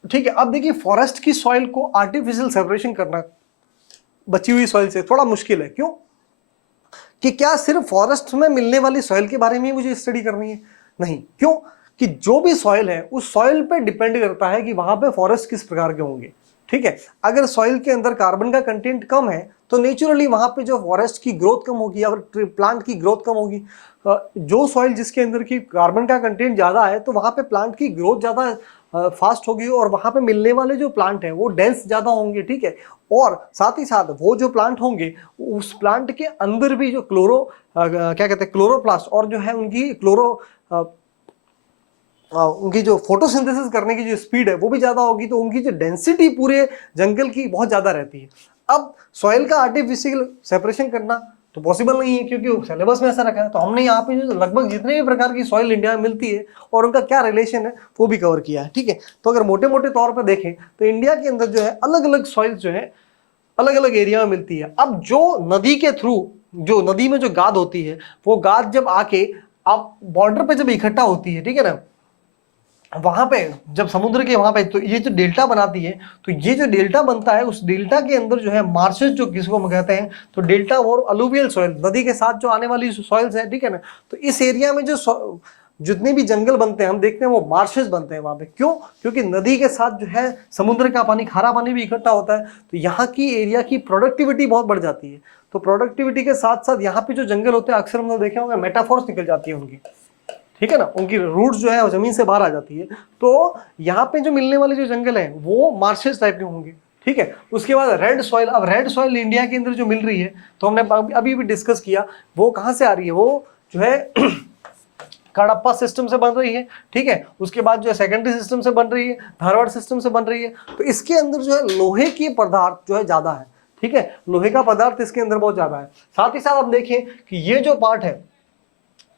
ठीक है। अब देखिए फॉरेस्ट की सॉइल को आर्टिफिशियल सेपरेशन करना बची हुई सॉइल से थोड़ा मुश्किल है। क्यों, कि क्या सिर्फ फॉरेस्ट में मिलने वाली सॉइल के बारे में ही मुझे स्टडी करनी है? नहीं, क्यों कि जो भी सॉइल है उस सॉइल पे डिपेंड करता है कि वहां पे फॉरेस्ट किस प्रकार के होंगे, ठीक है। अगर सॉइल के अंदर कार्बन का कंटेंट कम है तो नेचुरली वहां पे जो फॉरेस्ट की ग्रोथ कम होगी या फिर प्लांट की ग्रोथ कम होगी। जो सॉइल जिसके अंदर की कार्बन का कंटेंट ज़्यादा है तो वहाँ पे प्लांट की ग्रोथ ज़्यादा फास्ट होगी और वहाँ पे मिलने वाले जो प्लांट हैं वो डेंस ज़्यादा होंगे, ठीक है। और साथ ही साथ वो जो प्लांट होंगे उस प्लांट के अंदर भी जो क्या कहते हैं क्लोरोप्लास्ट और जो है उनकी जो फोटोसिंथेसिस करने की जो स्पीड है वो भी ज़्यादा होगी, तो उनकी जो डेंसिटी पूरे जंगल की बहुत ज़्यादा रहती है। अब सॉइल का आर्टिफिशियल सेपरेशन करना तो पॉसिबल नहीं है क्योंकि सिलेबस में ऐसा रखा है। तो हमने यहाँ पे जो लगभग जितने भी प्रकार की सॉइल इंडिया में मिलती है और उनका क्या रिलेशन है वो भी कवर किया है। ठीक है, तो अगर मोटे मोटे तौर पर देखें तो इंडिया के अंदर जो है अलग अलग सॉइल जो है अलग अलग एरिया में मिलती है। अब जो नदी के थ्रू, जो नदी में जो गाद होती है, वो गाद जब आके आप बॉर्डर पे जब इकट्ठा होती है, ठीक है ना, वहां पे जब समुद्र के वहां पे तो ये जो डेल्टा बनाती है, तो ये जो डेल्टा बनता है उस डेल्टा के अंदर जो है मार्शेस, जो किसको हम कहते हैं, तो डेल्टा और अलुवियल सॉइल, नदी के साथ जो आने वाली सॉइल्स है, ठीक है ना, तो इस एरिया में जो जितने भी जंगल बनते हैं हम देखते हैं वो मार्शेस बनते हैं वहां पे। क्यों? क्योंकि नदी के साथ जो है समुद्र का पानी, खारा पानी भी इकट्ठा होता है, तो यहाँ की एरिया की प्रोडक्टिविटी बहुत बढ़ जाती है। तो प्रोडक्टिविटी के साथ साथ यहाँ पे जो जंगल होते हैं अक्सर हमने देखे होंगे मेटाफोर्स निकल जाती है उनकी, ठीक है ना, उनकी रूट्स जो है वो जमीन से बाहर आ जाती है। तो यहाँ पे जो मिलने वाले जो जंगल है वो मार्शेस टाइप के होंगे। ठीक है, उसके बाद रेड सॉइल। अब रेड सॉइल इंडिया के अंदर जो मिल रही है, तो हमने अभी भी डिस्कस किया, वो कहाँ से आ रही है, वो जो है कडप्पा सिस्टम से बन रही है। ठीक है, उसके बाद जो है सेकेंडरी सिस्टम से बन रही है, धारवाड़ सिस्टम से बन रही है। तो इसके अंदर जो है लोहे की पदार्थ जो है ज्यादा है। ठीक है, लोहे का पदार्थ इसके अंदर बहुत ज्यादा है। साथ ही साथ आप देखें कि ये जो पार्ट है,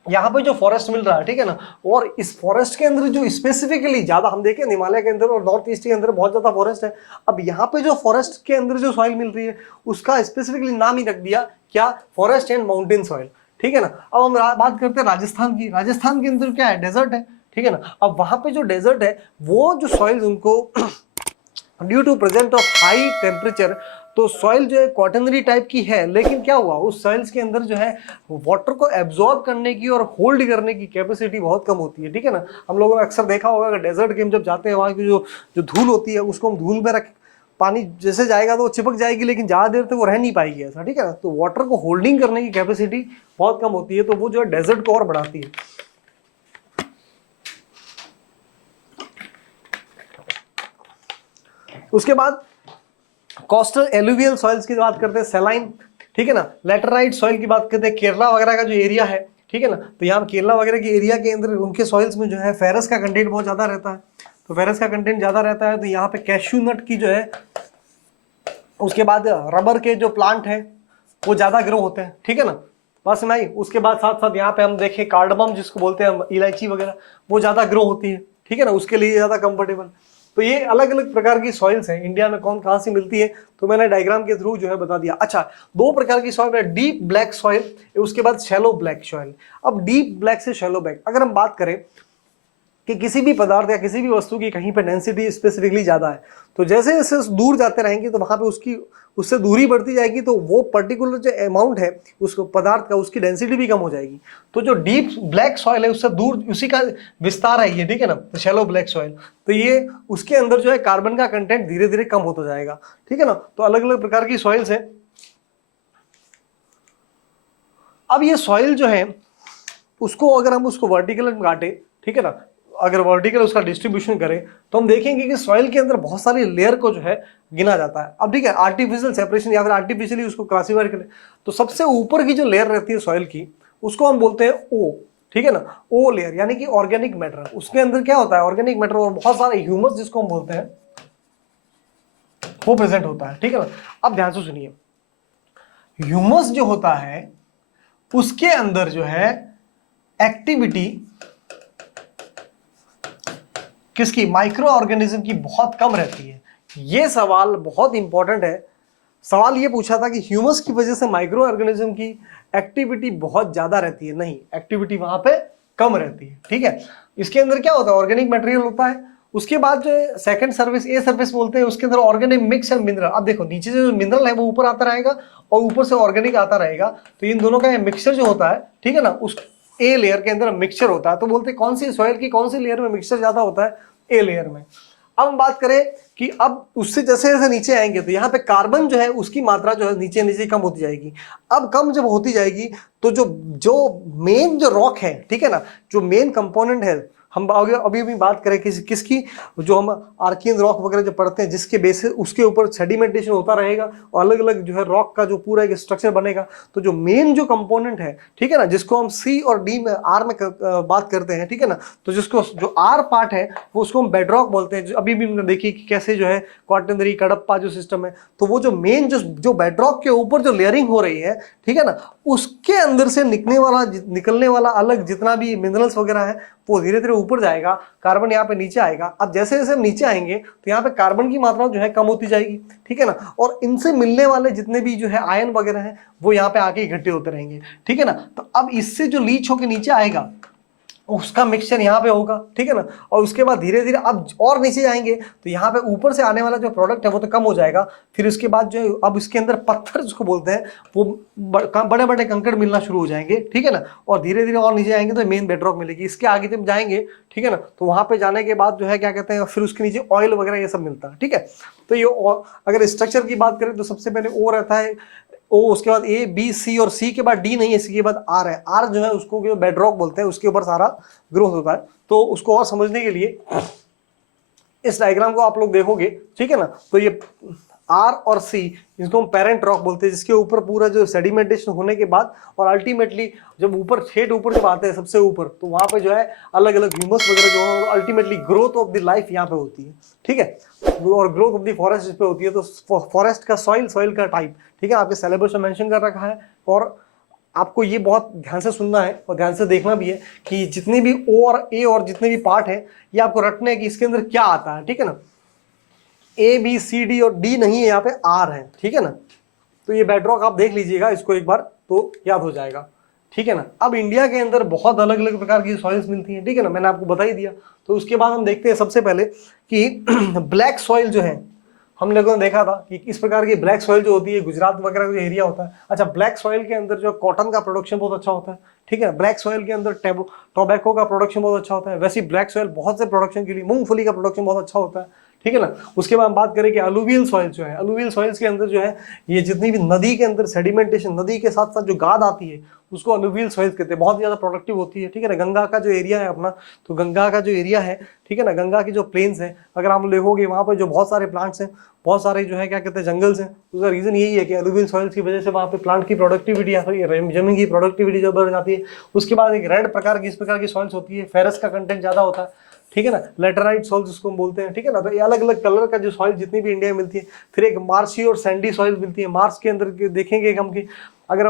यहाँ पे जो फॉरेस्ट मिल रहा है, ठीक है ना, और इस फॉरेस्ट के अंदर जो स्पेसिफिकली ज्यादा हम देखें हिमालय के अंदर और नॉर्थ ईस्ट के अंदर बहुत ज्यादा फॉरेस्ट है। अब यहाँ पे जो फॉरेस्ट के अंदर जो सॉइल मिल रही है उसका स्पेसिफिकली नाम ही रख दिया क्या, फॉरेस्ट एंड माउंटेन सॉइल। ठीक है ना। अब हम बात करते हैं राजस्थान की। राजस्थान के अंदर क्या है, डेजर्ट है। ठीक है ना। अब वहां पे जो डेजर्ट है वो जो सॉइल उनको due to present of high temperature, तो सॉइल जो है क्वाटनरी टाइप की है, लेकिन क्या हुआ उस सॉइल्स के अंदर जो है वाटर को एब्जॉर्ब करने की और होल्ड करने की कैपेसिटी बहुत कम होती है। ठीक है ना। हम लोगों ने अक्सर देखा होगा कि डेजर्ट के हम जब जाते हैं वहाँ की जो धूल होती है उसको हम धूल में रख, पानी जैसे जाएगा तो वो चिपक जाएगी, लेकिन ज़्यादा देर तक वो रह नहीं पाएगी ऐसा। ठीक है ना। तो वाटर को होल्डिंग करने की कैपेसिटी बहुत कम होती है, तो वो जो है डेजर्ट को और बढ़ाती है। उसके बाद कोस्टल एलुवियल सॉइल्स की बात करते हैं, सैलाइन। ठीक है ना। लैटेराइट सॉइल की बात करते हैं, केरला वगैरह का जो एरिया है, ठीक है ना, तो यहाँ केरला वगैरह के एरिया के अंदर उनके सॉइल्स में जो है फेरस का कंटेंट बहुत ज़्यादा रहता है। तो फेरस का कंटेंट ज़्यादा रहता है, तो यहाँ पे कैश्यू नट की जो है, उसके बाद रबर के जो प्लांट है वो ज़्यादा ग्रो होते हैं। ठीक है ना। बस नहीं, उसके बाद साथ साथ यहाँ पे हम देखें कार्डमम जिसको बोलते हैं इलायची वगैरह, वो ज़्यादा ग्रो होती है। ठीक है ना, उसके लिए ज़्यादा कंफर्टेबल। तो ये अलग अलग प्रकार की सॉइल्स हैं इंडिया में, कौन कहाँ से मिलती है, तो मैंने डायग्राम के थ्रू जो है बता दिया। अच्छा, दो प्रकार की सॉइल है, डीप ब्लैक सॉइल, उसके बाद शैलो ब्लैक सॉइल। अब डीप ब्लैक से शैलो ब्लैक अगर हम बात करें कि किसी भी पदार्थ या किसी भी वस्तु की कहीं पर डेंसिटी स्पेसिफिकली ज़्यादा है, तो जैसे जैसे दूर जाते रहेंगे तो वहाँ पे उससे दूरी बढ़ती जाएगी, तो वो पर्टिकुलर जो अमाउंट है उसको पदार्थ का, उसकी डेंसिटी भी कम हो जाएगी। तो जो डीप ब्लैक सॉइल है उससे दूर उसी का विस्तार है ये। ठीक है ना। तो शैलो ब्लैक सॉइल, तो ये उसके अंदर जो है कार्बन का कंटेंट धीरे धीरे कम होता जाएगा। ठीक है ना। तो अलग अलग प्रकार की सॉइल्स है। अब ये सॉइल जो है उसको अगर हम उसको वर्टिकल में काटे, ठीक है ना, अगर वर्टिकल उसका डिस्ट्रीब्यूशन करें तो हम देखेंगे कि सॉइल के अंदर बहुत सारी लेयर को जो है गिना जाता है। अब ठीक है, आर्टिफिशियल सेपरेशन या फिर आर्टिफिशियली उसको क्लासीफाई करें तो सबसे ऊपर की जो लेयर रहती है सॉइल की उसको हम बोलते हैं ओ। ठीक है ना। ओ लेयर यानी कि ऑर्गेनिक मैटर। उसके अंदर क्या होता है, ऑर्गेनिक मैटर और बहुत सारे ह्यूमस जिसको हम बोलते हैं वो प्रेजेंट होता है। ठीक है ना। अब ध्यान से सुनिए, ह्यूमस जो होता है उसके अंदर जो है एक्टिविटी किसकी, माइक्रो ऑर्गेनिज्म की बहुत कम रहती है। ये सवाल बहुत इंपॉर्टेंट है। सवाल ये पूछा था कि ह्यूमस की वजह से माइक्रो ऑर्गेनिज्म की एक्टिविटी बहुत ज्यादा रहती है। नहीं, एक्टिविटी वहां पे कम रहती है। ठीक है। इसके अंदर क्या होता है, ऑर्गेनिक मटेरियल होता है। उसके बाद जो सेकंड सर्विस, ए सर्विस बोलते हैं, उसके अंदर ऑर्गेनिक मिक्स एंड मिनरल। अब देखो नीचे जो मिनरल है वो ऊपर आता रहेगा और ऊपर से ऑर्गेनिक आता रहेगा, तो इन दोनों का मिक्सचर जो होता है, ठीक है ना, उस ए लेयर के अंदर मिक्सचर होता है। तो बोलते हैं कौन सी सॉइल की कौन सी लेयर में मिक्सचर ज्यादा होता है, ए लेयर में। अब हम बात करें कि अब उससे जैसे जैसे नीचे आएंगे तो यहाँ पे कार्बन जो है उसकी मात्रा जो है नीचे नीचे कम होती जाएगी। अब कम जब होती जाएगी तो जो मेन जो रॉक है, ठीक है ना, जो मेन कंपोनेंट है हम अभी अभी भी बात करें किसकी, जो हम आर्कियन रॉक वगैरह जो पढ़ते हैं, जिसके बेसिस उसके ऊपर सेडिमेंटेशन होता रहेगा और अलग अलग जो है रॉक का जो पूरा एक स्ट्रक्चर बनेगा। तो जो मेन जो कंपोनेंट है, ठीक है ना, जिसको हम सी और डी में आर में बात करते हैं, ठीक है ना, तो जिसको जो आर पार्ट है वो उसको हम बेडरॉक बोलते हैं। अभी भी हमने देखी कि कैसे जो है क्वाटरनरी कडप्पा जो सिस्टम है, तो वो जो मेन जो बेडरॉक के ऊपर जो लेयरिंग हो रही है, ठीक है ना, उसके अंदर से निकलने वाला अलग जितना भी मिनरल्स वगैरह है वो धीरे धीरे ऊपर जाएगा, कार्बन यहाँ पे नीचे आएगा। अब जैसे जैसे हम नीचे आएंगे तो यहाँ पे कार्बन की मात्रा जो है कम होती जाएगी, ठीक है ना, और इनसे मिलने वाले जितने भी जो है आयन वगैरह हैं वो यहाँ पे आके इकट्ठे होते रहेंगे, ठीक है ना। तो अब इससे जो लीच होके नीचे आएगा उसका मिक्सचर यहाँ पे होगा, ठीक है ना, और उसके बाद धीरे धीरे अब और नीचे जाएंगे तो यहाँ पे ऊपर से आने वाला जो प्रोडक्ट है वो तो कम हो जाएगा। फिर उसके बाद जो है अब इसके अंदर पत्थर जिसको बोलते हैं वो बड़े बड़े कंकड़ मिलना शुरू हो जाएंगे, ठीक है ना, और धीरे धीरे और नीचे आएंगे तो मेन बेडरॉक मिलेगी। इसके आगे जब जाएंगे, ठीक है ना, तो वहां पे जाने के बाद जो है क्या कहते हैं, फिर उसके नीचे ऑयल वगैरह ये सब मिलता है, ठीक है। तो ये अगर स्ट्रक्चर की बात करें तो सबसे पहले ओ रहता है, ओ, उसके बाद ए बी सी, और सी के बाद डी नहीं है, सी के बाद आर है। आर जो है उसको बेडरॉक बोलते हैं, उसके ऊपर सारा ग्रोथ होता है। तो उसको और समझने के लिए इस डायग्राम को आप लोग देखोगे, ठीक है ना, तो ये आर और सी इसको हम पेरेंट रॉक बोलते हैं, जिसके ऊपर पूरा जो सेडिमेंटेशन होने के बाद और अल्टीमेटली जब ऊपर छेद ऊपर जब आते हैं सबसे ऊपर, तो वहां पे जो है अलग अलग ह्यूमस वगैरह जो है ultimately growth of the life यहाँ पे होती है, ठीक है, और ग्रोथ ऑफ द फॉरेस्ट इस पे होती है। तो फॉरेस्ट का सॉइल का टाइप, ठीक है, आपके सिलेबस में मेंशन कर रखा है। और आपको ये बहुत ध्यान से सुनना है और ध्यान से देखना भी है कि जितने भी ओ और ए और जितने भी पार्ट है ये आपको रटने हैं कि इसके अंदर क्या आता है, ठीक है ना। ए बी सी डी और डी नहीं है, यहाँ पे आर है, ठीक है ना। तो ये बेडरॉक आप देख लीजिएगा इसको एक बार तो याद हो जाएगा, ठीक है ना। अब इंडिया के अंदर बहुत अलग अलग प्रकार की सॉइल्स मिलती हैं, ठीक है ना, मैंने आपको बता ही दिया। तो उसके बाद हम देखते हैं सबसे पहले कि ब्लैक सॉइल जो है, हम लोगों ने देखा था कि इस प्रकार की ब्लैक सॉइल जो होती है गुजरात वगैरह का जो एरिया होता है। अच्छा, ब्लैक सॉइल के अंदर जो कॉटन का प्रोडक्शन बहुत अच्छा होता है, ठीक है। ब्लैक सॉइल के अंदर टोबैको का प्रोडक्शन बहुत अच्छा होता है। वैसे ब्लैक सॉइल बहुत से प्रोडक्शन के लिए मूंगफली का प्रोडक्शन बहुत अच्छा होता है, ठीक है ना। उसके बाद हम बात करें कि अलुवियल सॉइल जो है, अलुवियल सॉइल्स के अंदर जो है ये जितनी भी नदी के अंदर सेडिमेंटेशन, नदी के साथ साथ जो गाद आती है उसको अलुवियल सॉइल्स कहते हैं, बहुत ज़्यादा प्रोडक्टिव होती है, ठीक है ना। गंगा का जो एरिया है अपना, तो गंगा का जो एरिया है, ठीक है ना, गंगा की जो प्लेन्स है, अगर आप देखोगे वहाँ पर जो बहुत सारे प्लांट्स हैं, बहुत सारे जो है क्या कहते हैं जंगल्स हैं, उसका रीज़न यही है कि अलुवियल सॉइल्स की वजह से वहाँ पे प्लांट की प्रोडक्टिविटी या फिर जमीन की प्रोडक्टिविटी जो बढ़ जाती है। उसके बाद एक रेड प्रकार की इस प्रकार की सॉइल्स होती है, फेरस का कंटेंट ज़्यादा होता है, ठीक है ना, लेटराइट सॉइल जिसको हम बोलते हैं, ठीक है ना। तो ये अलग अलग कलर का जो सॉइल जितनी भी इंडिया में मिलती है। फिर एक मार्शी और सैंडी सॉइल मिलती है। मार्स के अंदर देखेंगे हम कि अगर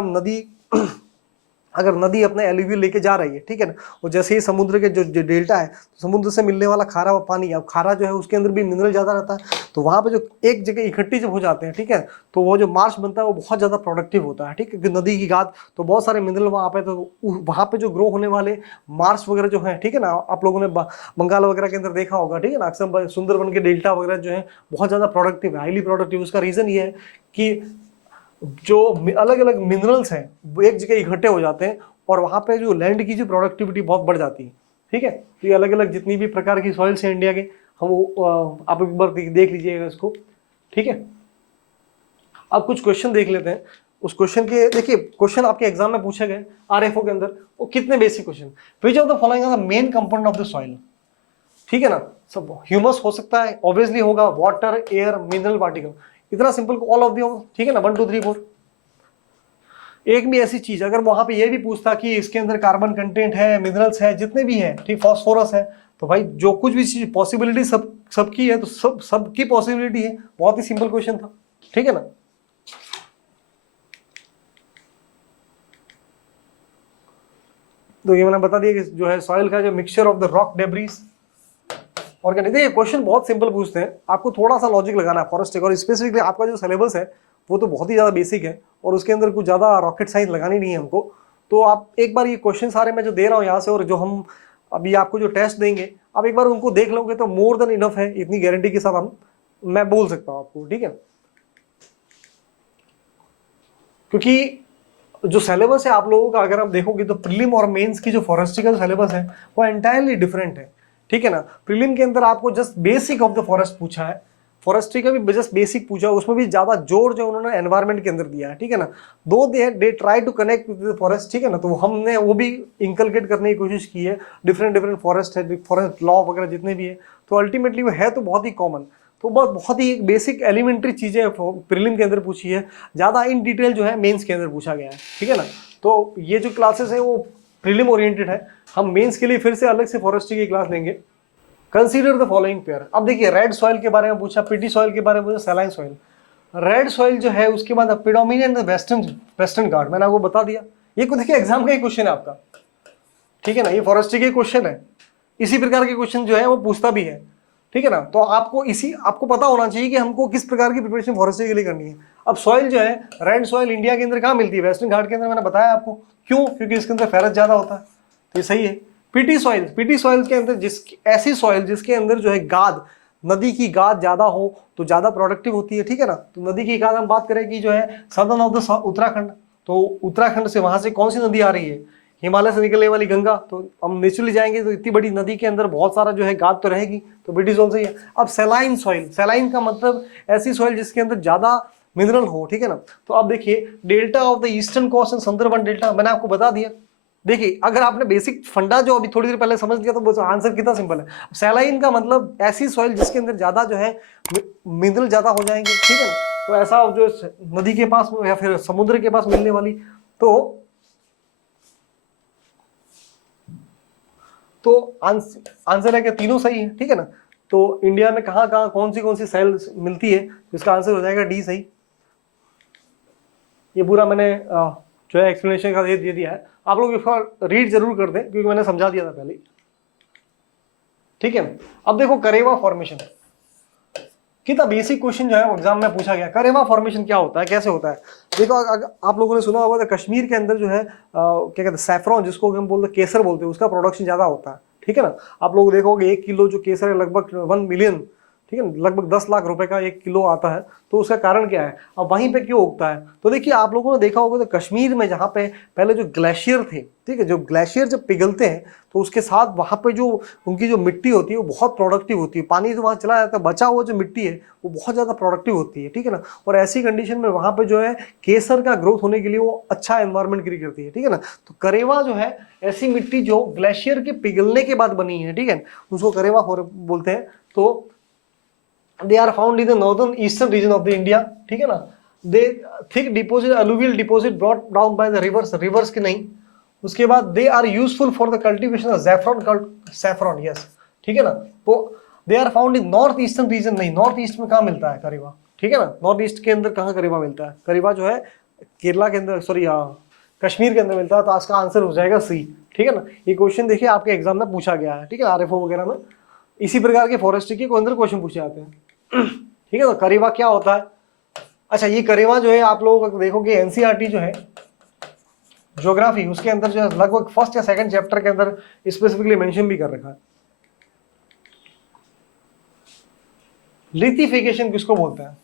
हम नदी अपने एलुवियल लेके जा रही है, ठीक है ना, और जैसे ही समुद्र के जो डेल्टा है, तो समुद्र से मिलने वाला खारा पानी, अब खारा जो है उसके अंदर भी मिनरल ज़्यादा रहता है, तो वहाँ पे जो एक जगह इकट्ठी जब हो जाते हैं, ठीक है, तो वो जो मार्श बनता है वो बहुत ज़्यादा प्रोडक्टिव होता है, ठीक है, क्योंकि नदी की गाद, तो बहुत सारे मिनरल वहाँ पे, तो वहाँ पे जो ग्रो होने वाले मार्श वगैरह जो है, ठीक है ना, आप लोगों ने बंगाल वगैरह के अंदर देखा होगा, ठीक है ना, अक्सर सुंदरबन के डेल्टा वगैरह जो है बहुत ज़्यादा प्रोडक्टिव है, हाईली प्रोडक्टिव। उसका रीज़न ये है कि जो अलग अलग मिनरल्स हैं वो एक जगह इकट्ठे हो जाते हैं और वहाँ पे जो लैंड की जो प्रोडक्टिविटी बहुत बढ़ जाती है, ठीक है। तो ये अलग अलग जितनी भी प्रकार की सॉइल्स हैं इंडिया के, हम आप एक बार देख लीजिएगा इसको, ठीक है। अब कुछ क्वेश्चन देख लेते हैं। उस क्वेश्चन के देखिए, क्वेश्चन आपके एग्जाम में पूछे गए आरएफओ के अंदर, वो कितने basic question, which of the following are the main component of the soil, ठीक है ना। सब ह्यूमस हो सकता है, ऑब्वियसली होगा, वाटर, एयर, मिनरल पार्टिकल, इतना सिंपल, ऑल ऑफ द, ठीक है ना, 1 2 3 4। एक भी ऐसी चीज अगर वहां पे ये भी पूछता कि इसके अंदर कार्बन कंटेंट है, मिनरल्स है, जितने भी है, ठीक, फास्फोरस है, तो भाई जो कुछ भी चीज पॉसिबिलिटी सबकी है, तो सबकी पॉसिबिलिटी है। बहुत ही सिंपल क्वेश्चन था, ठीक है ना। तो ये मैंने बता दिया कि जो है सॉइल का जो mixture of the rock debris organic. देखिए क्वेश्चन बहुत सिंपल पूछते हैं, आपको थोड़ा सा लॉजिक लगाना है फॉरेस्ट, और स्पेसिफिकली आपका जो सिलेबस है वो तो बहुत ही ज़्यादा बेसिक है और उसके अंदर कुछ ज़्यादा रॉकेट साइंस लगानी नहीं है हमको। तो आप एक बार ये क्वेश्चन सारे मैं जो दे रहा हूँ यहाँ से, और जो हम अभी आपको जो टेस्ट देंगे, आप एक बार उनको देख लोगे तो मोर देन इनफ है, इतनी गारंटी के साथ मैं बोल सकता हूँ आपको, ठीक है। क्योंकि जो सिलेबस है आप लोगों का अगर आप देखोगे तो प्रीलिम और मेंस की जो फॉरेस्ट्री का सिलेबस है वो एंटायरली डिफरेंट है, ठीक है ना। प्रीलिम के अंदर आपको just basic of the forest पूछा है, फॉरेस्ट्री का भी जस्ट बेसिक पूछा, उसमें भी ज्यादा जोर जो उन्होंने एनवायरनमेंट के अंदर दिया है, ठीक है ना। Though they try to connect with the forest, ठीक है ना, तो हमने वो भी इंकलकेट करने की कोशिश की है। डिफरेंट डिफरेंट फॉरेस्ट है, फॉरेस्ट लॉ वगैरह जितने भी है, तो अल्टीमेटली वो है तो बहुत ही कॉमन, तो बहुत ही एक बेसिक एलिमेंट्री चीजें प्रीलिम के अंदर पूछी है, ज्यादा इन डिटेल जो है मेंस के अंदर पूछा गया है, ठीक है ना। तो ये जो क्लासेस है वो प्रीलिम ओरिएंटेड है, हम मेंस के लिए फिर से अलग से फॉरेस्ट्री की क्लास लेंगे। Consider the following pair. अब देखिए रेड सॉइल के बारे में पूछा, पीटी सॉइल के बारे में पूछा, सैलाइन सॉइल। रेड सॉइल जो है उसके बाद प्रीडोमिनेंट वेस्टर्न घाट, मैंने आपको बता दिया। ये को देखिए एग्जाम का ही क्वेश्चन है आपका, ठीक है ना, ये फॉरेस्ट्री के क्वेश्चन है, इसी प्रकार के क्वेश्चन जो है वो पूछता भी है, ठीक है ना। तो आपको पता होना चाहिए कि हमको किस प्रकार की प्रिपरेशन फॉरेस्ट्री के लिए करनी है। अब सॉइल जो है, रेड सॉइल इंडिया के अंदर कहाँ मिलती है? वेस्टर्न घाट के अंदर, मैंने बताया आपको क्यों, क्योंकि इसके अंदर फेरस ज्यादा होता है, तो ये सही है। पीटी सॉइल के अंदर ऐसी सॉइल जिसके अंदर जो है गाद, नदी की गाद ज्यादा हो तो ज्यादा प्रोडक्टिव होती है, ठीक है ना। तो नदी की गाद हम बात करें कि जो है सदर्न ऑफ द उत्तराखंड, तो उत्तराखंड से वहां से कौन सी नदी आ रही है? हिमालय से निकलने वाली गंगा। तो हम नेचुरली जाएंगे तो इतनी बड़ी नदी के अंदर बहुत सारा जो है गाद तो रहेगी, तो पीटी सॉइल सही है। अब सैलाइन सॉइल, सैलाइन का मतलब ऐसी सॉइल जिसके अंदर ज्यादा मिनरल हो, ठीक है ना। तो अब देखिए delta of the eastern coast and Sundarban delta, मैंने आपको बता दिया। देखिए अगर आपने बेसिक फंडा जो अभी थोड़ी देर पहले समझ लिया तो आंसर कितना सिंपल है। सैलाइन का मतलब ऐसी सॉइल जिसके अंदर ज्यादा जो है मिनरल ज्यादा हो जाएंगे, ठीक है ना। तो ऐसा जो नदी के पास या फिर समुद्र के पास मिलने वाली, तो आंसर है कि तीनों सही है, ठीक है ना। तो इंडिया में कहाँ कहाँ कौन सी सेल मिलती है, इसका आंसर हो जाएगा डी सही। ये पूरा मैंने जो है एक्सप्लेनेशन का दे दिया है, आप लोग इसका रीड जरूर कर दें क्योंकि मैंने समझा दिया था पहले, ठीक है। अब देखो करेवा फॉर्मेशन, कितना बेसिक क्वेश्चन जो है एग्जाम में पूछा गया। करेवा फॉर्मेशन क्या होता है, कैसे होता है? देखो आप लोगों ने सुना होगा कश्मीर के अंदर जो है क्या कहते हैं सैफरॉन, जिसको हम बोलते हैं केसर बोलते हैं, उसका प्रोडक्शन ज्यादा होता है, ठीक है ना। आप लोग देखोगे 1 किलो जो केसर है लगभग 1 मिलियन, ठीक है, लगभग 10 लाख रुपए का 1 किलो आता है। तो उसका कारण क्या है, अब वहीं पे क्यों उगता है? तो देखिए आप लोगों ने देखा होगा तो कश्मीर में जहाँ पे पहले जो ग्लेशियर थे, ठीक है, जो ग्लेशियर जब पिघलते हैं तो उसके साथ वहाँ पे जो उनकी जो मिट्टी होती है वो बहुत प्रोडक्टिव होती है, पानी जो वहाँ चला जाता है, बचा हुआ जो मिट्टी है वो बहुत ज़्यादा प्रोडक्टिव होती है, ठीक है ना। और ऐसी कंडीशन में वहाँ पे जो है केसर का ग्रोथ होने के लिए वो अच्छा एनवायरमेंट क्रिएट करती है, ठीक है ना। तो करेवा जो है ऐसी मिट्टी जो ग्लेशियर के पिघलने के बाद बनी है, ठीक है, उसको करेवा बोलते हैं। तो they are found in the northern eastern region of the India, ठीक है ना। they thick deposit, alluvial deposit brought down by the rivers के नहीं। उसके बाद they are useful for the cultivation of saffron, yes, ठीक है ना। तो they are found in north eastern region, नहीं, नॉर्थ ईस्ट में कहाँ मिलता है करेवा, ठीक है ना। नॉर्थ ईस्ट के अंदर कहाँ करेवा मिलता है? करेवा जो है केरला के अंदर, सॉरी कश्मीर के अंदर मिलता है, तो इसका आंसर हो जाएगा सी, ठीक है ना। ये क्वेश्चन देखिए आपके एग्जाम में पूछा गया है, ठीक है, आरएफओ वगैरह में इसी प्रकार के फॉरेस्ट्री के अंदर क्वेश्चन पूछे जाते हैं, ठीक है। तो करेवा क्या होता है? अच्छा, ये करेवा जो है आप लोग देखोगे एनसीईआरटी जो है ज्योग्राफी, उसके अंदर जो है लगभग फर्स्ट या सेकंड चैप्टर के अंदर स्पेसिफिकली मेंशन भी कर रखा है। लिथिफिकेशन किसको बोलते हैं,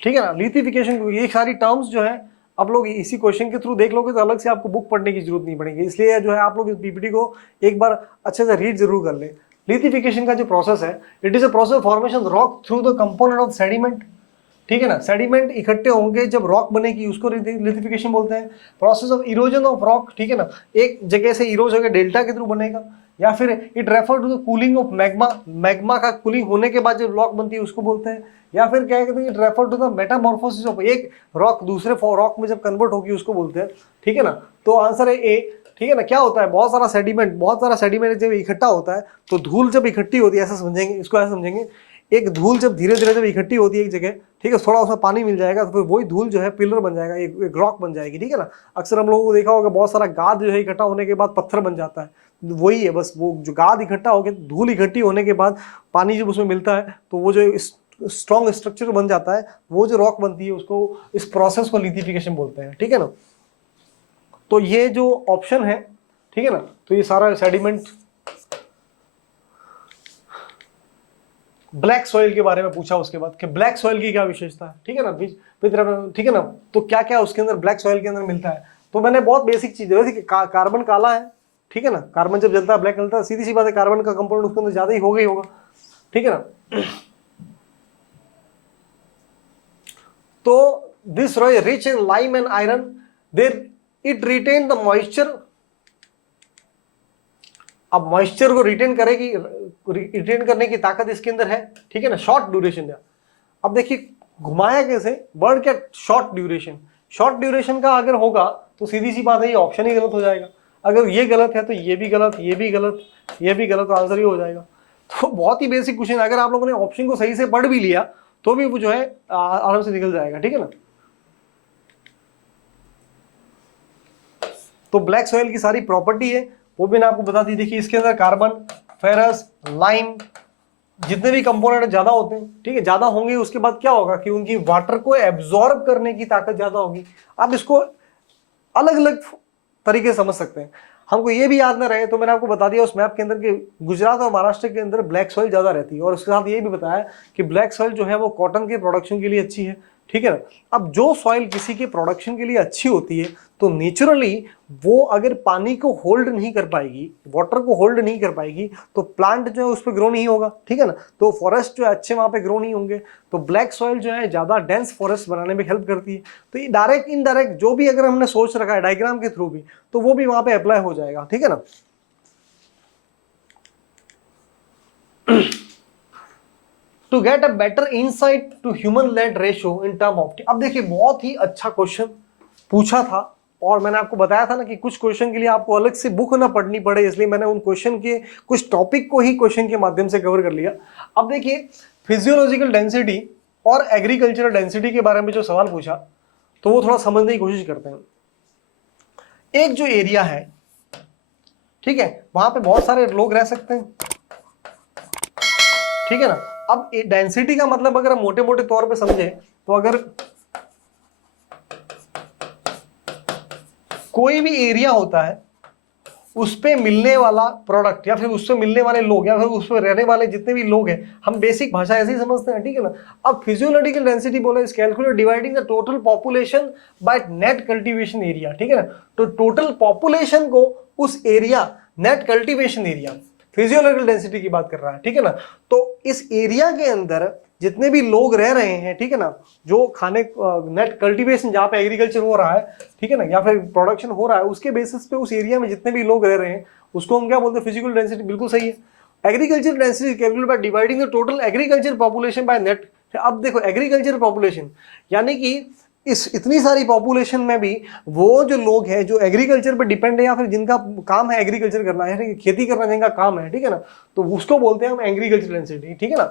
ठीक है ना। लिथिफिकेशन, ये सारी टर्म्स जो है आप लोग इसी क्वेश्चन के थ्रू देख लोगे तो अलग से आपको बुक पढ़ने की जरूरत नहीं पड़ेगी, इसलिए जो है आप लोग इस पीपीटी को एक बार अच्छे से रीड जरूर कर ले। लिथिफिकेशन का जो प्रोसेस है, it is a process formation rock through the component of sediment, ठीक है ना। सेडिमेंट इकट्ठे होंगे जब रॉक बनेगी, उसको लिथिफिकेशन बोलते हैं। Process of erosion of rock, ठीक है ना, एक जगह से इरोज होकर डेल्टा के थ्रू बनेगा, या फिर it refer to the cooling of magma, magma का कूलिंग होने के बाद जब रॉक बनती है उसको बोलते हैं। या फिर क्या कहते हैं, it refer to the metamorphosis of एक रॉक दूसरे रॉक में जब कन्वर्ट होगी उसको बोलते हैं, ठीक है ना। तो आंसर है ए, ठीक है ना। क्या होता है, बहुत सारा सेडिमेंट जब इकट्ठा होता है तो धूल जब इकट्ठी होती है, ऐसा समझेंगे इसको, ऐसा समझेंगे एक धूल जब धीरे धीरे जब इकट्ठी होती है एक जगह, ठीक है, थोड़ा उसमें पानी मिल जाएगा तो फिर वही धूल जो है पिलर बन जाएगा, एक रॉक बन जाएगी, ठीक है ना। अक्सर हम लोगों को देखा होगा बहुत सारा गाद जो है इकट्ठा होने के बाद पत्थर बन जाता है, वही है बस, वो जो गाद इकट्ठा हो गया, धूल इकट्ठी होने के बाद पानी जब उसमें मिलता है तो वो जो स्ट्रॉन्ग स्ट्रक्चर बन जाता है, वो जो रॉक बनती है उसको, इस प्रोसेस को लिथिफिकेशन बोलते हैं, ठीक है ना। तो ये जो ऑप्शन है, ठीक है ना, तो ये सारा सेडिमेंट। ब्लैक सॉइल के बारे में पूछा उसके बाद कि ब्लैक सॉइल की क्या विशेषता है, ठीक है ना, ठीक है ना। तो क्या क्या उसके अंदर ब्लैक सॉइल के अंदर मिलता है, तो मैंने बहुत बेसिक चीज है, कार्बन काला है, ठीक है ना, कार्बन जब जलता है ब्लैक जलता है, सीधी सी बात है, कार्बन का कंपोनेंट उसके अंदर ज्यादा ही होगा, ठीक है ना। तो this soil rich in lime and iron, there it retain the moisture. अब मॉइस्चर को रिटेन करेगी, रिटेन करने की ताकत इसके अंदर है, ठीक है ना, शॉर्ट ड्यूरेशन है। अब देखिए घुमाया कैसे, वर्ड क्या, शॉर्ट ड्यूरेशन। शॉर्ट ड्यूरेशन का अगर होगा तो सीधी सी बात है ये ऑप्शन ही गलत हो जाएगा। अगर ये गलत है तो ये भी गलत, ये भी गलत, ये भी गलत, तो आंसर ही हो जाएगा। तो बहुत ही बेसिक क्वेश्चन, अगर आप लोगों ने ऑप्शन को सही से पढ़ भी लिया तो भी वो जो है आराम से निकल जाएगा, ठीक है ना। तो ब्लैक सॉइल की सारी प्रॉपर्टी है वो भी मैंने आपको बता दी। देखिए इसके अंदर कार्बन, फेरस, लाइम जितने भी कंपोनेंट ज्यादा होते हैं, ठीक है, ज्यादा होंगे, उसके बाद क्या होगा कि उनकी वाटर को एब्जॉर्ब करने की ताकत ज्यादा होगी। आप इसको अलग अलग तरीके से समझ सकते हैं। हमको ये भी याद ना रहे तो मैंने आपको बता दिया उस मैप के अंदर कि गुजरात और महाराष्ट्र के अंदर ब्लैक सॉइल ज्यादा रहती है, और उसके साथ ये भी बताया कि ब्लैक सॉइल जो है वो कॉटन के प्रोडक्शन के लिए अच्छी है, ठीक है ना। अब जो सॉइल किसी के प्रोडक्शन के लिए अच्छी होती है तो नेचुरली वो अगर पानी को होल्ड नहीं कर पाएगी, वाटर को होल्ड नहीं कर पाएगी, तो प्लांट जो है उस पर ग्रो नहीं होगा, ठीक है ना। तो फॉरेस्ट जो है अच्छे वहां पे ग्रो नहीं होंगे। तो ब्लैक सॉइल जो है ज्यादा डेंस फॉरेस्ट बनाने में हेल्प करती है। तो ये डायरेक्ट इनडायरेक्ट जो भी अगर हमने सोच रखा है डायग्राम के थ्रू भी, तो वो भी वहां पे अप्लाई हो जाएगा, ठीक है ना। To get a better insight to human land ratio in term of, अब देखिए बहुत ही अच्छा क्वेश्चन पूछा था, और मैंने आपको बताया था ना कि कुछ क्वेश्चन के लिए आपको अलग से बुक ना पढ़नी पड़े, इसलिए मैंने उन क्वेश्चन के कुछ टॉपिक को ही क्वेश्चन के माध्यम से कवर कर लिया। अब देखिए फिजियोलॉजिकल डेंसिटी और एग्रीकल्चरल डेंसिटी के बारे में जो सवाल पूछा, तो वो थोड़ा समझने की कोशिश करते हैं। एक जो एरिया है, ठीक है, वहां पे बहुत सारे लोग रह सकते हैं, ठीक है ना। अब डेंसिटी का मतलब अगर हम मोटे मोटे तौर पे समझे तो अगर कोई भी एरिया होता है उस पे मिलने वाला प्रोडक्ट या फिर उससे मिलने वाले लोग या फिर उस पे रहने वाले जितने भी लोग हैं, हम बेसिक भाषा ऐसे ही समझते हैं, ठीक है ना। अब फिजियोलॉजिकल डेंसिटी बोला is calculate dividing the total population by net cultivation area, ठीक है ना। तो टोटल पॉपुलेशन को उस area, net cultivation area, physiological density की बात कर रहा है, ठीक है ना। तो इस एरिया के अंदर जितने भी लोग रह रहे हैं, ठीक है ना, जो खाने नेट कल्टीवेशन जहाँ पे एग्रीकल्चर हो रहा है, ठीक है ना, या फिर प्रोडक्शन हो रहा है, उसके बेसिस पे उस एरिया में जितने भी लोग रह रहे हैं उसको हम क्या बोलते हैं, फिजिकल डेंसिटी। बिल्कुल सही है। Agriculture density calculate by dividing the total agriculture population by net. अब देखो एग्रीकल्चर पॉपुलेशन यानी कि इस इतनी सारी पॉपुलेशन में भी वो जो लोग हैं जो एग्रीकल्चर पे डिपेंड है या फिर जिनका काम है एग्रीकल्चर करना है, खेती करना जिनका काम है, ठीक है ना, तो उसको बोलते हैं हम एग्रीकल्चर डेंसिटी, ठीक है ना।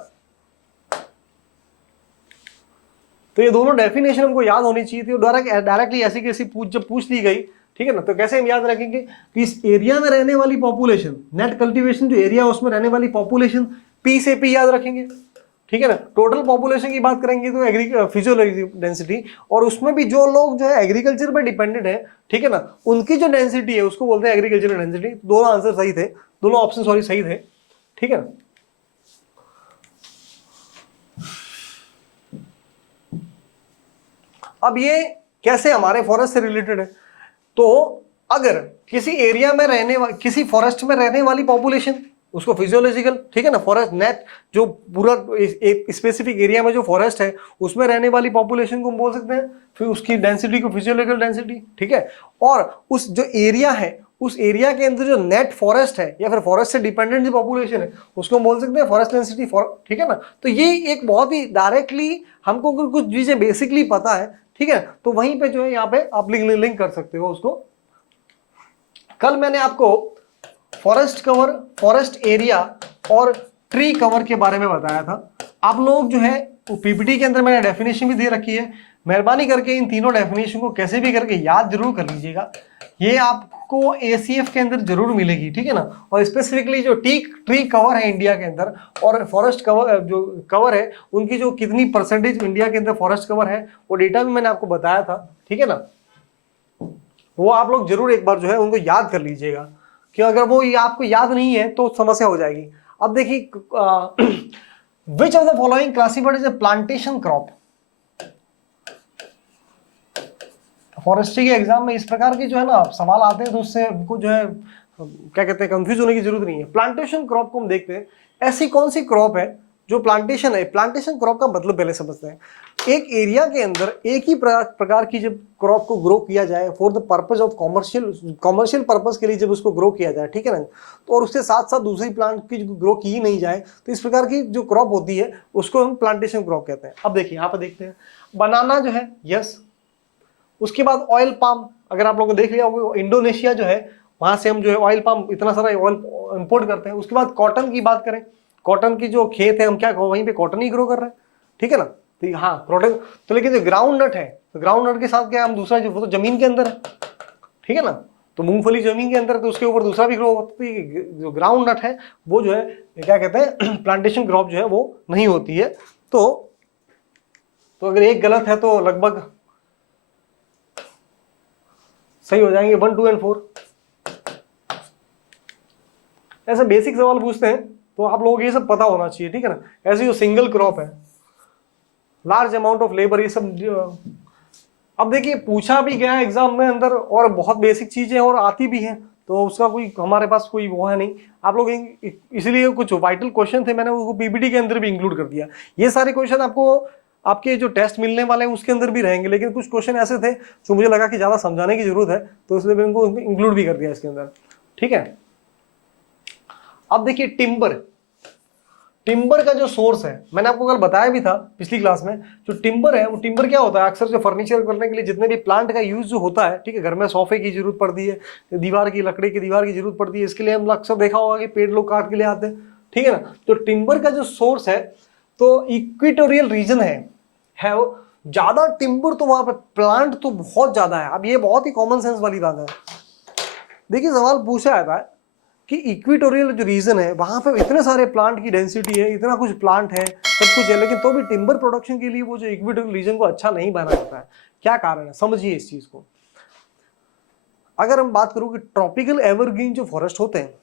तो ये दोनों डेफिनेशन हमको याद होनी चाहिए थी, डायरेक्टली ऐसी कैसी जब पूछ ली गई, ठीक है ना, तो कैसे हम याद रखेंगे कि इस एरिया में रहने वाली पॉपुलेशन, नेट कल्टीवेशन जो एरिया उसमें रहने वाली पॉपुलेशन, पी से पी याद रखेंगे, ठीक है ना। टोटल पॉपुलेशन की बात करेंगे तो फिजियोलॉजिकल डेंसिटी, और उसमें भी जो लोग जो है एग्रीकल्चर पर डिपेंडेंट है, ठीक है ना, उनकी जो डेंसिटी है उसको बोलते हैं एग्रीकल्चर डेंसिटी। दोनों आंसर सही थे, दोनों ऑप्शन सॉरी सही थे, ठीक है ना। अब ये कैसे हमारे फॉरेस्ट से रिलेटेड है, तो अगर किसी एरिया में किसी फॉरेस्ट में रहने वाली पॉपुलेशन उसको फिजियोलॉजिकल, ठीक है ना, फॉरेस्ट नेट जो पूरा एक स्पेसिफिक एरिया में जो फॉरेस्ट है उसमें रहने वाली पॉपुलेशन को हम बोल सकते हैं, फिर उसकी डेंसिटी को फिजियोलॉजिकल डेंसिटी, ठीक है। और उस जो एरिया है उस एरिया के अंदर जो नेट फॉरेस्ट है या फिर फॉरेस्ट से डिपेंडेंट जो पॉपुलेशन है उसको हम बोल सकते हैं फॉरेस्ट डेंसिटी, ठीक है ना। तो ये एक बहुत ही डायरेक्टली हमको कुछ चीजें बेसिकली पता है, ठीक है, तो वहीं पे जो है यहाँ पे आप लिंक कर सकते हो उसको। कल मैंने आपको फॉरेस्ट कवर, फॉरेस्ट एरिया और ट्री कवर के बारे में बताया था। आप लोग जो है पीपीटी के अंदर मैंने डेफिनेशन भी दे रखी है, मेहरबानी करके इन तीनों डेफिनेशन को कैसे भी करके याद जरूर कर लीजिएगा, ये आपको एसीएफ के अंदर जरूर मिलेगी, ठीक है ना। और स्पेसिफिकली जो ट्री कवर है इंडिया के अंदर और फॉरेस्ट कवर जो कवर है उनकी जो कितनी परसेंटेज इंडिया के अंदर फॉरेस्ट कवर है वो डेटा भी मैंने आपको बताया था, ठीक है ना। वो आप लोग जरूर एक बार जो है उनको याद कर लीजिएगा, कि अगर वो आपको याद नहीं है तो समस्या हो जाएगी। अब देखिए which of the following classified as a plantation crop. Forestry के एग्जाम में इस प्रकार के जो है ना सवाल आते हैं तो उससे हमको जो है क्या कहते हैं कंफ्यूज होने की जरूरत नहीं है। प्लांटेशन क्रॉप को हम देखते हैं, ऐसी कौन सी क्रॉप है जो प्लांटेशन है, प्लांटेशन क्रॉप का मतलब पहले समझते हैं। एक एरिया के अंदर एक ही प्रकार की जब क्रॉप को ग्रो किया जाए for the purpose of commercial purpose के लिए जब उसको ग्रो किया जाए, ठीक है ना, तो और उसके साथ साथ दूसरी प्लांट की ग्रो की नहीं जाए, तो इस प्रकार की जो क्रॉप होती है उसको हम प्लांटेशन क्रॉप कहते हैं। अब देखिए यहाँ पर देखते हैं, बनाना जो है, यस, उसके बाद ऑयल पाम, अगर आप लोगों ने देख लिया होगा इंडोनेशिया जो है वहां से हम जो है ऑयल पाम इतना सारा ऑयल इंपोर्ट करते हैं। उसके बाद कॉटन की बात करें, कॉटन की जो खेत है हम क्या वहीं पे कॉटन ही ग्रो कर रहे हैं, ठीक है ना। तो हाँ कॉटन, तो लेकिन जो ग्राउंड नट है, तो ग्राउंड नट के साथ क्या हम दूसरा जो वो तो जमीन के अंदर है, ठीक है ना, तो मूंगफली जमीन के अंदर है तो उसके ऊपर दूसरा भी ग्रो होता है। जो ग्राउंड नट है वो जो है क्या कहते हैं प्लांटेशन क्रॉप जो है वो नहीं होती है। तो अगर एक गलत है तो लगभग सही हो जाएंगे 1, 2 और 4। ऐसे बेसिक सवाल पूछते हैं तो आप लोगों को ये सब पता होना चाहिए, ठीक है ना। ऐसे जो सिंगल क्रॉप है, लार्ज अमाउंट ऑफ लेबर, ये सब अब देखिए पूछा भी गया है एग्जाम में अंदर और बहुत बेसिक चीजें और आती भी हैं, तो उसका कोई हमारे पास कोई वो है नहीं। आप लोग इसलिए कुछ वाइटल क्वेश्चन थे मैंने वो पीपीटी के अंदर भी इंक्लूड कर दिया। ये सारे क्वेश्चन आपको आपके जो टेस्ट मिलने वाले हैं उसके अंदर भी रहेंगे, लेकिन कुछ क्वेश्चन ऐसे थे जो मुझे लगा कि ज्यादा समझाने की जरूरत है, तो इसलिए मैंने उनको इंक्लूड भी कर दिया इसके अंदर, ठीक है। अब देखिए टिम्बर, टिम्बर का जो सोर्स है मैंने आपको कल बताया भी था पिछली क्लास में। जो टिम्बर है वो टिम्बर क्या होता है, अक्सर जो फर्नीचर करने के लिए जितने भी प्लांट का यूज जो होता है, ठीक है, घर में सोफे की जरूरत पड़ती है, दीवार की लकड़ी की दीवार की जरूरत पड़ती है, इसके लिए हम अक्सर देखा होगा कि पेड़ लोग काट के ले आते हैं, ठीक है ना। तो टिम्बर का जो सोर्स है तो इक्वेटोरियल रीजन है वो ज्यादा टिम्बर, तो वहां पर प्लांट तो बहुत ज्यादा है। अब ये बहुत ही कॉमन सेंस वाली बात है। देखिए सवाल पूछा जाता है कि इक्वेटोरियल जो रीजन है वहां पे इतने सारे प्लांट की डेंसिटी है, इतना कुछ प्लांट है, सब कुछ है, लेकिन तो भी टिम्बर प्रोडक्शन के लिए वो जो इक्वेटोरियल रीजन को अच्छा नहीं बना जाता है। क्या कारण है, समझिए इस चीज को। अगर हम बात करूं कि ट्रॉपिकल एवरग्रीन जो फॉरेस्ट होते हैं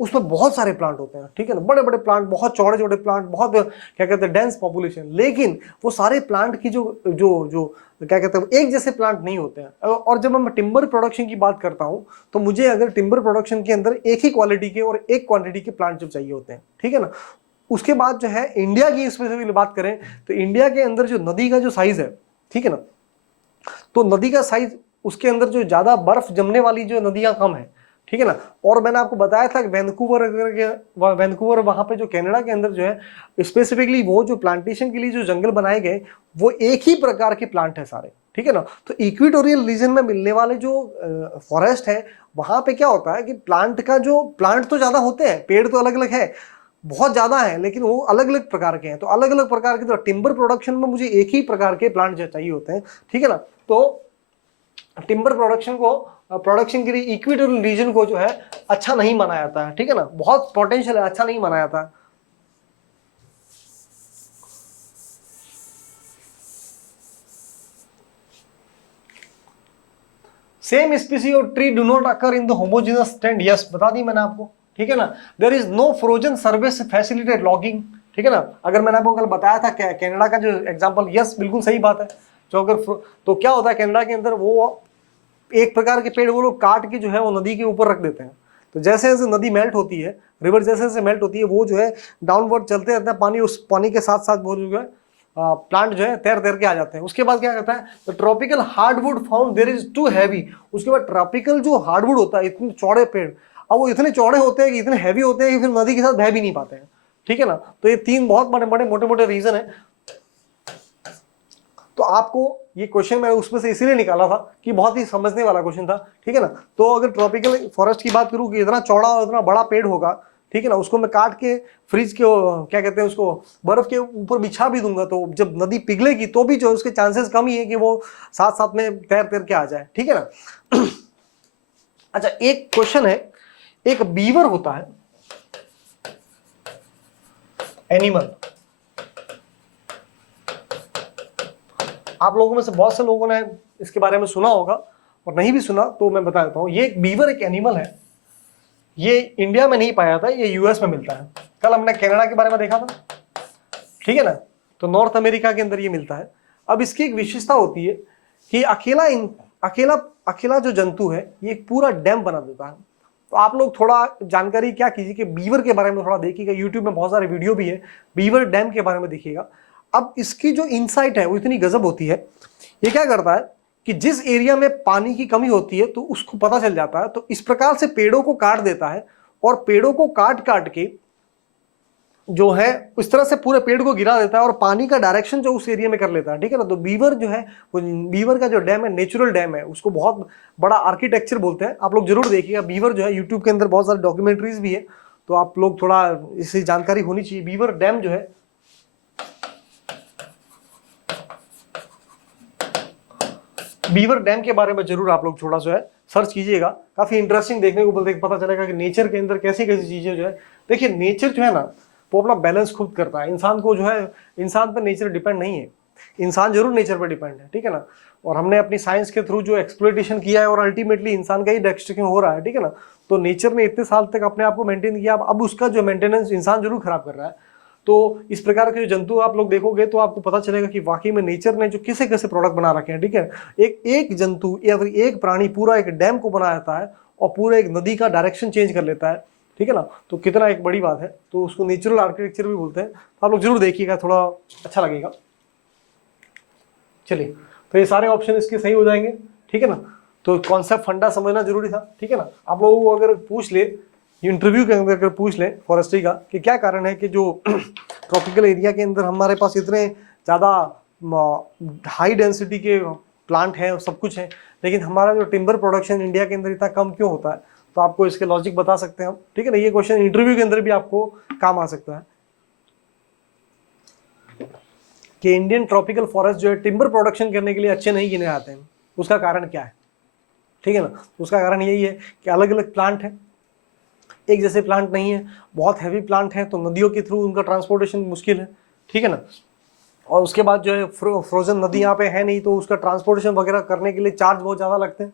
उसमें बहुत सारे प्लांट होते हैं, ठीक है ना, बड़े बड़े प्लांट, बहुत चौड़े चौड़े प्लांट, बहुत क्या कहते हैं डेंस पॉपुलेशन, लेकिन वो सारे प्लांट की जो जो जो क्या कहते हैं एक जैसे प्लांट नहीं होते हैं। और जब मैं टिम्बर प्रोडक्शन की बात करता हूं तो मुझे अगर टिम्बर प्रोडक्शन के अंदर एक ही क्वालिटी के और एक क्वांटिटी के प्लांट जब चाहिए होते हैं, ठीक है ना। उसके बाद जो है इंडिया की स्पेसिफिकली बात करें तो इंडिया के अंदर जो नदी का जो साइज है, ठीक है ना, तो नदी का साइज उसके अंदर जो ज्यादा बर्फ जमने वाली जो नदियां कम है, ठीक है ना। और मैंने आपको बताया था कि वैंकूवर वहां पे जो कनाडा के अंदर जो है स्पेसिफिकली वो जो प्लांटेशन के लिए जो जंगल बनाए गए वो एक ही प्रकार के प्लांट है सारे, ठीक है ना। तो इक्वेटोरियल रीजन में मिलने वाले जो फॉरेस्ट है वहां पे क्या होता है कि प्लांट तो ज्यादा होते हैं, पेड़ तो अलग अलग है, बहुत ज्यादा है, लेकिन वो अलग अलग प्रकार के हैं। तो अलग अलग प्रकार के तो टिम्बर प्रोडक्शन में मुझे एक ही प्रकार के प्लांट चाहिए होते हैं, ठीक है ना। तो टिम्बर प्रोडक्शन के लिए इक्वेटोरियल रीजन को जो है अच्छा नहीं माना जाता है, ठीक है ना, बहुत पोटेंशियल है, अच्छा नहीं माना जाता। सेम स्पीसी और tree do not occur in the homogenous stand, yes बता दी मैंने आपको, ठीक है ना। There is no frozen service facilitate logging, ठीक है ना। अगर मैंने आपको कल बताया था कनाडा का जो एग्जांपल, यस बिल्कुल सही बात है। जो अगर तो क्या होता है कनाडा के अंदर वो एक प्रकार के पेड़ वो लोग काट के जो है वो नदी के ऊपर रख देते हैं। तो जैसे जैसे नदी मेल्ट होती है, रिवर जैसे जैसे मेल्ट होती है, वो जो है डाउनवर्ड चलते रहता है पानी, उस पानी के साथ साथ वो जो है प्लांट जो है तैर तैर के आ जाते हैं। उसके बाद क्या करता है, तो tropical hardwood found there is too heavy, उसके बाद ट्रॉपिकल जो हार्डवुड होता है, इतने चौड़े पेड़, अब वो इतने चौड़े होते हैं कि इतने हैवी होते हैं कि फिर नदी के साथ बह भी नहीं पाते हैं, ठीक है ना। तो ये तीन बहुत बड़े बड़े मोटे मोटे रीजन है। तो आपको ये क्वेश्चन मैं उसमें से इसीलिए निकाला था कि बहुत ही समझने वाला क्वेश्चन था, ठीक है ना। तो अगर ट्रॉपिकल फॉरेस्ट की बात करूं कि इतना चौड़ा और इतना बड़ा पेड़ होगा, ठीक है ना, उसको मैं काट के फ्रिज के क्या कहते हैं उसको बर्फ के ऊपर बिछा भी दूंगा तो जब नदी पिघलेगी तो भी जो उसके चांसेस कम ही है कि वो साथ साथ में तैर तैर के आ जाए, ठीक है ना। अच्छा एक क्वेश्चन है, एक बीवर होता है एनिमल, आप लोगों में से बहुत से लोगों ने इसके बारे में सुना होगा और नहीं भी सुना तो मैं बता देता हूं। ये एक बीवर एक एनिमल है, ये इंडिया में नहीं पाया था, ये यूएस में मिलता है। कल हमने कनाडा के बारे में देखा था, ठीक है ना, तो नॉर्थ अमेरिका के अंदर ये मिलता है। अब इसकी एक विशेषता होती है कि अकेला जो जंतु है ये एक पूरा डैम बना देता है। तो आप लोग थोड़ा जानकारी क्या कीजिए कि बीवर के बारे में थोड़ा देखिएगा, यूट्यूब में बहुत सारे वीडियो भी है, बीवर डैम के बारे में देखिएगा। अब इसकी जो इनसाइट है वो इतनी गजब होती है। ये क्या करता है कि जिस एरिया में पानी की कमी होती है तो उसको पता चल जाता है, तो इस प्रकार से पेड़ों को काट देता है और पेड़ों को काट काट के जो है इस तरह से पूरे पेड़ को गिरा देता है और पानी का डायरेक्शन जो उस एरिया में कर लेता है, ठीक है ना। तो बीवर जो है वो बीवर का जो डैम है नेचुरल डैम है, उसको बहुत बड़ा आर्किटेक्चर बोलते हैं। आप लोग जरूर देखिएगा, बीवर जो है यूट्यूब के अंदर बहुत सारे डॉक्यूमेंट्रीज भी है, तो आप लोग थोड़ा इससे जानकारी होनी चाहिए। बीवर डैम जो है, बीवर डैम के बारे में जरूर आप लोग थोड़ा जो है सर्च कीजिएगा, काफी इंटरेस्टिंग देखने को पता चलेगा कि नेचर के अंदर कैसी कैसी चीजें जो है। देखिए नेचर जो है ना वो अपना बैलेंस खुद करता है, इंसान को जो है, इंसान पर नेचर डिपेंड नहीं है, इंसान जरूर नेचर पर डिपेंड है, ठीक है ना। और हमने अपनी साइंस के थ्रू जो एक्सप्लोइटेशन किया है और अल्टीमेटली इंसान का ही डेस्ट्रक्शन हो रहा है, ठीक है ना। तो नेचर ने इतने साल तक अपने आप को मेंटेन किया, अब उसका जो मेंटेनेंस इंसान जरूर खराब कर रहा है। तो इस प्रकार के जो जंतु आप लोग देखोगे तो आपको पता चलेगा कि वाकई में नेचर ने जो कैसे कैसे प्रोडक्ट बना रखे हैं, ठीक है। एक जंतु या फिर एक प्राणी पूरा एक डैम को बना देता है और पूरा एक नदी का डायरेक्शन चेंज कर लेता है, ठीक है ना। तो कितना एक बड़ी बात है, तो उसको नेचुरल आर्किटेक्चर भी बोलते हैं। तो आप लोग जरूर देखिएगा, थोड़ा अच्छा लगेगा। चलिए, तो ये सारे ऑप्शन इसके सही हो जाएंगे, ठीक है ना। तो कॉन्सेप्ट फंडा समझना जरूरी था, ठीक है ना। आप लोगों को अगर पूछ ले इंटरव्यू के अंदर, अगर पूछ ले फॉरेस्ट्री का कि क्या कारण है कि जो ट्रॉपिकल एरिया के अंदर हमारे पास इतने ज़्यादा हाई डेंसिटी के प्लांट हैं और सब कुछ है, लेकिन हमारा जो टिम्बर प्रोडक्शन इंडिया के अंदर इतना कम क्यों होता है, तो आपको इसके लॉजिक बता सकते हैं हम, ठीक है ना। ये क्वेश्चन इंटरव्यू के अंदर भी आपको काम आ सकता है कि इंडियन ट्रॉपिकल फॉरेस्ट जो है टिम्बर प्रोडक्शन करने के लिए अच्छे नहीं गिने जाते हैं, उसका कारण क्या है, ठीक है ना। उसका कारण यही है कि अलग अलग प्लांट है, एक जैसे प्लांट नहीं है, बहुत हैवी प्लांट है तो नदियों के थ्रू उनका ट्रांसपोर्टेशन मुश्किल है, ठीक है ना। और उसके बाद जो है फ्रोजन नदी यहाँ पे है नहीं, तो उसका ट्रांसपोर्टेशन वगैरह करने के लिए चार्ज बहुत ज़्यादा लगते हैं।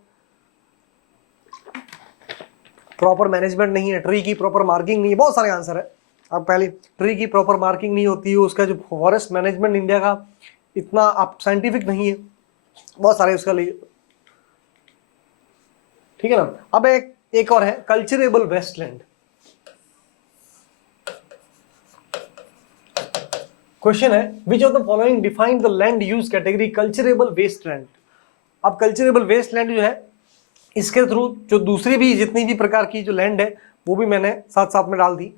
प्रॉपर मैनेजमेंट नहीं है, ट्री की प्रॉपर मार्किंग नहीं है, बहुत सारे आंसर है। अब पहले ट्री की प्रॉपर मार्किंग नहीं होती है, उसका जो फॉरेस्ट मैनेजमेंट इंडिया का इतना आप साइंटिफिक नहीं है, बहुत सारे उसका लिए, ठीक है ना। अब एक और है कल्चरेबल वेस्टलैंड। क्वेश्चन है which of the following define the land use category culturable wasteland. अब कल्चरेबल वेस्टलैंड जो है इसके थ्रू जो दूसरी भी जितनी भी प्रकार की जो लैंड है वो भी मैंने साथ साथ में डाल दी।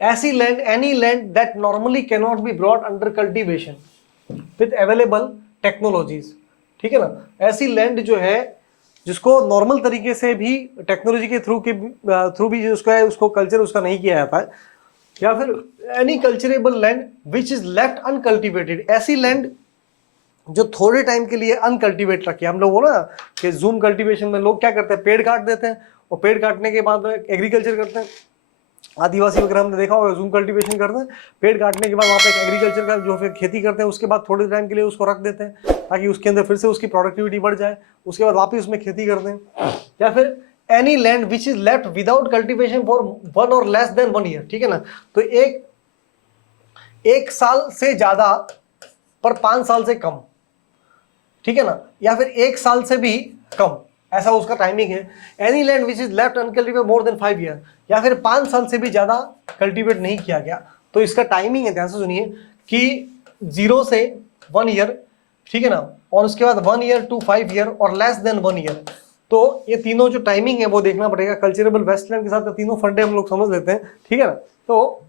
ऐसी land, any land that normally can not be brought under cultivation with available technologies, ठीक है ना। ऐसी लैंड जो है जिसको नॉर्मल तरीके से भी टेक्नोलॉजी के थ्रू भी उसका है, उसको कल्चर उसका नहीं किया जाता है। या फिर any culturable land which is left uncultivated, ऐसी लैंड जो थोड़े टाइम के लिए अनकल्टिवेट रखे। हम लोग बोला कि जूम कल्टीवेशन में लोग क्या करते हैं, पेड़ काट देते हैं और पेड़ काटने के बाद एग्रीकल्चर करते हैं। आदिवासी वगैरह हमने देखा होगा, जूम कल्टीवेशन करते हैं, पेड़ काटने के बाद वहाँ पे एग्रीकल्चर का जो फिर खेती करते हैं, उसके बाद थोड़े टाइम के लिए उसको रख देते हैं ताकि उसके अंदर फिर से उसकी प्रोडक्टिविटी बढ़ जाए, उसके बाद वापस उसमें खेती करते हैं। या फिर any land which is left without cultivation for 1 और लेस देन 1 ईयर, ठीक है ना। तो एक साल से ज्यादा पर 5 साल से कम, ठीक है ना, या फिर 1 साल से भी कम, ऐसा उसका टाइमिंग है। Any land which is left uncultivated more than 5 year, या फिर 5 साल से भी ज्यादा कल्टीवेट नहीं किया गया। तो इसका टाइमिंग है, ध्यान से सुनिए, कि 0 से 1 ईयर, ठीक है ना, और उसके बाद 1 ईयर टू 5 ईयर और लेस देन 1 ईयर। तो ये तीनों जो टाइमिंग है वो देखना पड़ेगा। कल्चरेबल वेस्टलैंड के साथ तीनों फंडे हम लोग समझ लेते हैं, ठीक है ना। तो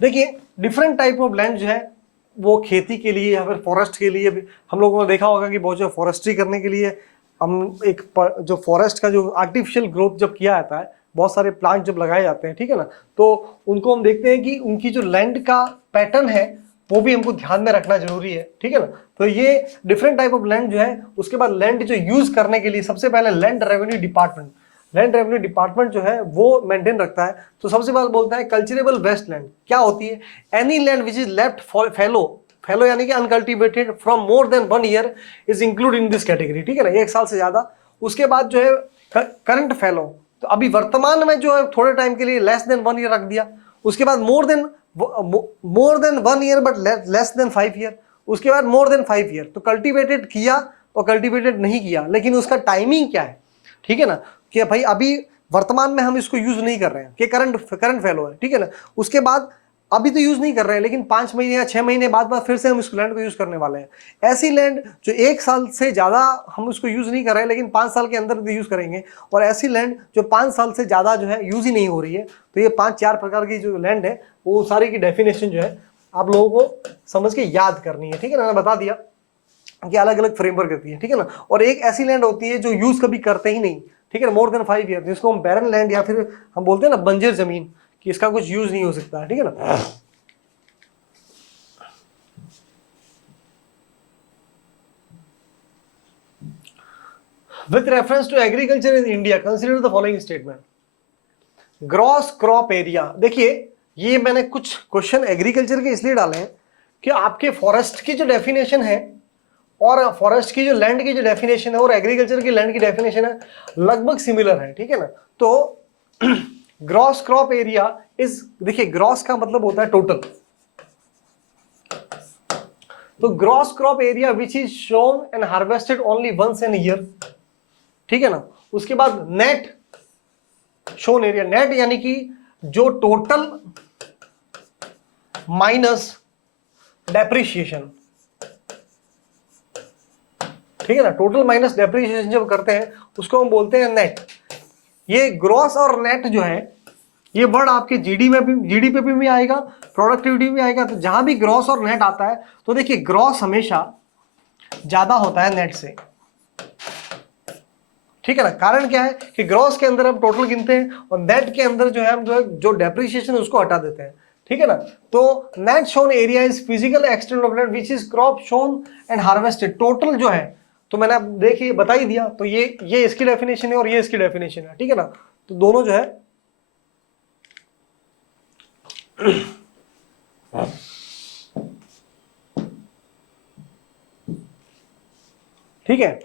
देखिए डिफरेंट टाइप ऑफ लैंड जो है वो खेती के लिए या फिर फॉरेस्ट के लिए भी हम लोगों ने देखा होगा कि बहुत जो फॉरेस्ट्री करने के लिए हम जो फॉरेस्ट का जो आर्टिफिशियल ग्रोथ जब किया जाता है, बहुत सारे प्लांट जब लगाए जाते हैं, ठीक है ना, तो उनको हम देखते हैं कि उनकी जो लैंड का पैटर्न है वो भी हमको ध्यान में रखना जरूरी है, ठीक है ना। तो ये डिफरेंट टाइप ऑफ लैंड जो है, उसके बाद लैंड जो यूज करने के लिए सबसे पहले land revenue department, land revenue department जो है वो मेंटेन रखता है। तो सबसे पहले बोलता है कल्चरेबल वेस्टलैंड क्या होती है, any land which is left fallow यानी कि uncultivated from more than 1 year is include in this category, ठीक है ना, 1 साल से ज्यादा। उसके बाद जो है करंट फैलो, तो अभी वर्तमान में जो है थोड़े टाइम के लिए लेस देन 1 ईयर रख दिया। उसके बाद more than more than 1 year but less than 5 year, उसके बाद मोर देन 5 ईयर। तो कल्टीवेटेड किया और कल्टीवेटेड नहीं किया, लेकिन उसका टाइमिंग क्या है, ठीक है ना, कि भाई अभी वर्तमान में हम इसको यूज नहीं कर रहे हैं, कि करंट फैलो है, ठीक है ना, उसके बाद अभी तो यूज नहीं कर रहे हैं, लेकिन 5 महीने या 6 महीने बाद फिर से हम इस लैंड को यूज करने वाले हैं। ऐसी लैंड जो 1 साल से ज्यादा हम उसको यूज नहीं कर रहे हैं, लेकिन 5 साल के अंदर यूज करेंगे, और ऐसी लैंड जो 5 साल से ज्यादा जो है यूज ही नहीं हो रही है। तो ये 5-4 प्रकार की जो लैंड है वो सारी की डेफिनेशन जो है आप लोगों को समझ के याद करनी है, ठीक है ना। मैंने बता दिया कि अलग अलग फ्रेमवर्क होती है, ठीक है ना। और एक ऐसी लैंड होती है जो यूज कभी करते ही नहीं, ठीक है, मोर देन 5 ईयर, जिसको हम बैरन लैंड या फिर हम बोलते हैं ना बंजर जमीन, कि इसका कुछ यूज नहीं हो सकता, ठीक है ना। With reference to agriculture in India, consider the following statement. Gross crop area, देखिए ये मैंने कुछ क्वेश्चन एग्रीकल्चर के इसलिए डाले हैं कि आपके फॉरेस्ट की जो डेफिनेशन है और फॉरेस्ट की जो लैंड की जो डेफिनेशन है और एग्रीकल्चर की लैंड की डेफिनेशन है लगभग सिमिलर है, ठीक है ना। तो ग्रॉस क्रॉप एरिया इज, देखिए ग्रॉस का मतलब होता है टोटल, तो gross crop area which is shown and harvested only once in year, ठीक है ना। उसके बाद नेट शोन एरिया, नेट यानी कि जो टोटल माइनस डेप्रिशिएशन, ठीक है ना, टोटल माइनस डेप्रिशिएशन जब करते हैं उसको हम बोलते हैं नेट। ये ग्रॉस और नेट जो है ये वर्ड आपके जीडीपी में भी आएगा, प्रोडक्टिविटी में आएगा। तो जहां भी ग्रॉस और नेट आता है तो देखिए ग्रॉस हमेशा ज्यादा होता है नेट से, ठीक है ना। कारण क्या है कि ग्रॉस के अंदर हम टोटल गिनते हैं और नेट के अंदर जो है हम जो डेप्रिसिएशन है उसको हटा देते हैं, ठीक है ना। तो net shown area is physical extent of land which is crop shown and harvested, total जो है, तो मैंने अब देखिए बता ही दिया। तो ये इसकी डेफिनेशन है और ये इसकी डेफिनेशन है, ठीक है ना। तो दोनों जो है ठीक है।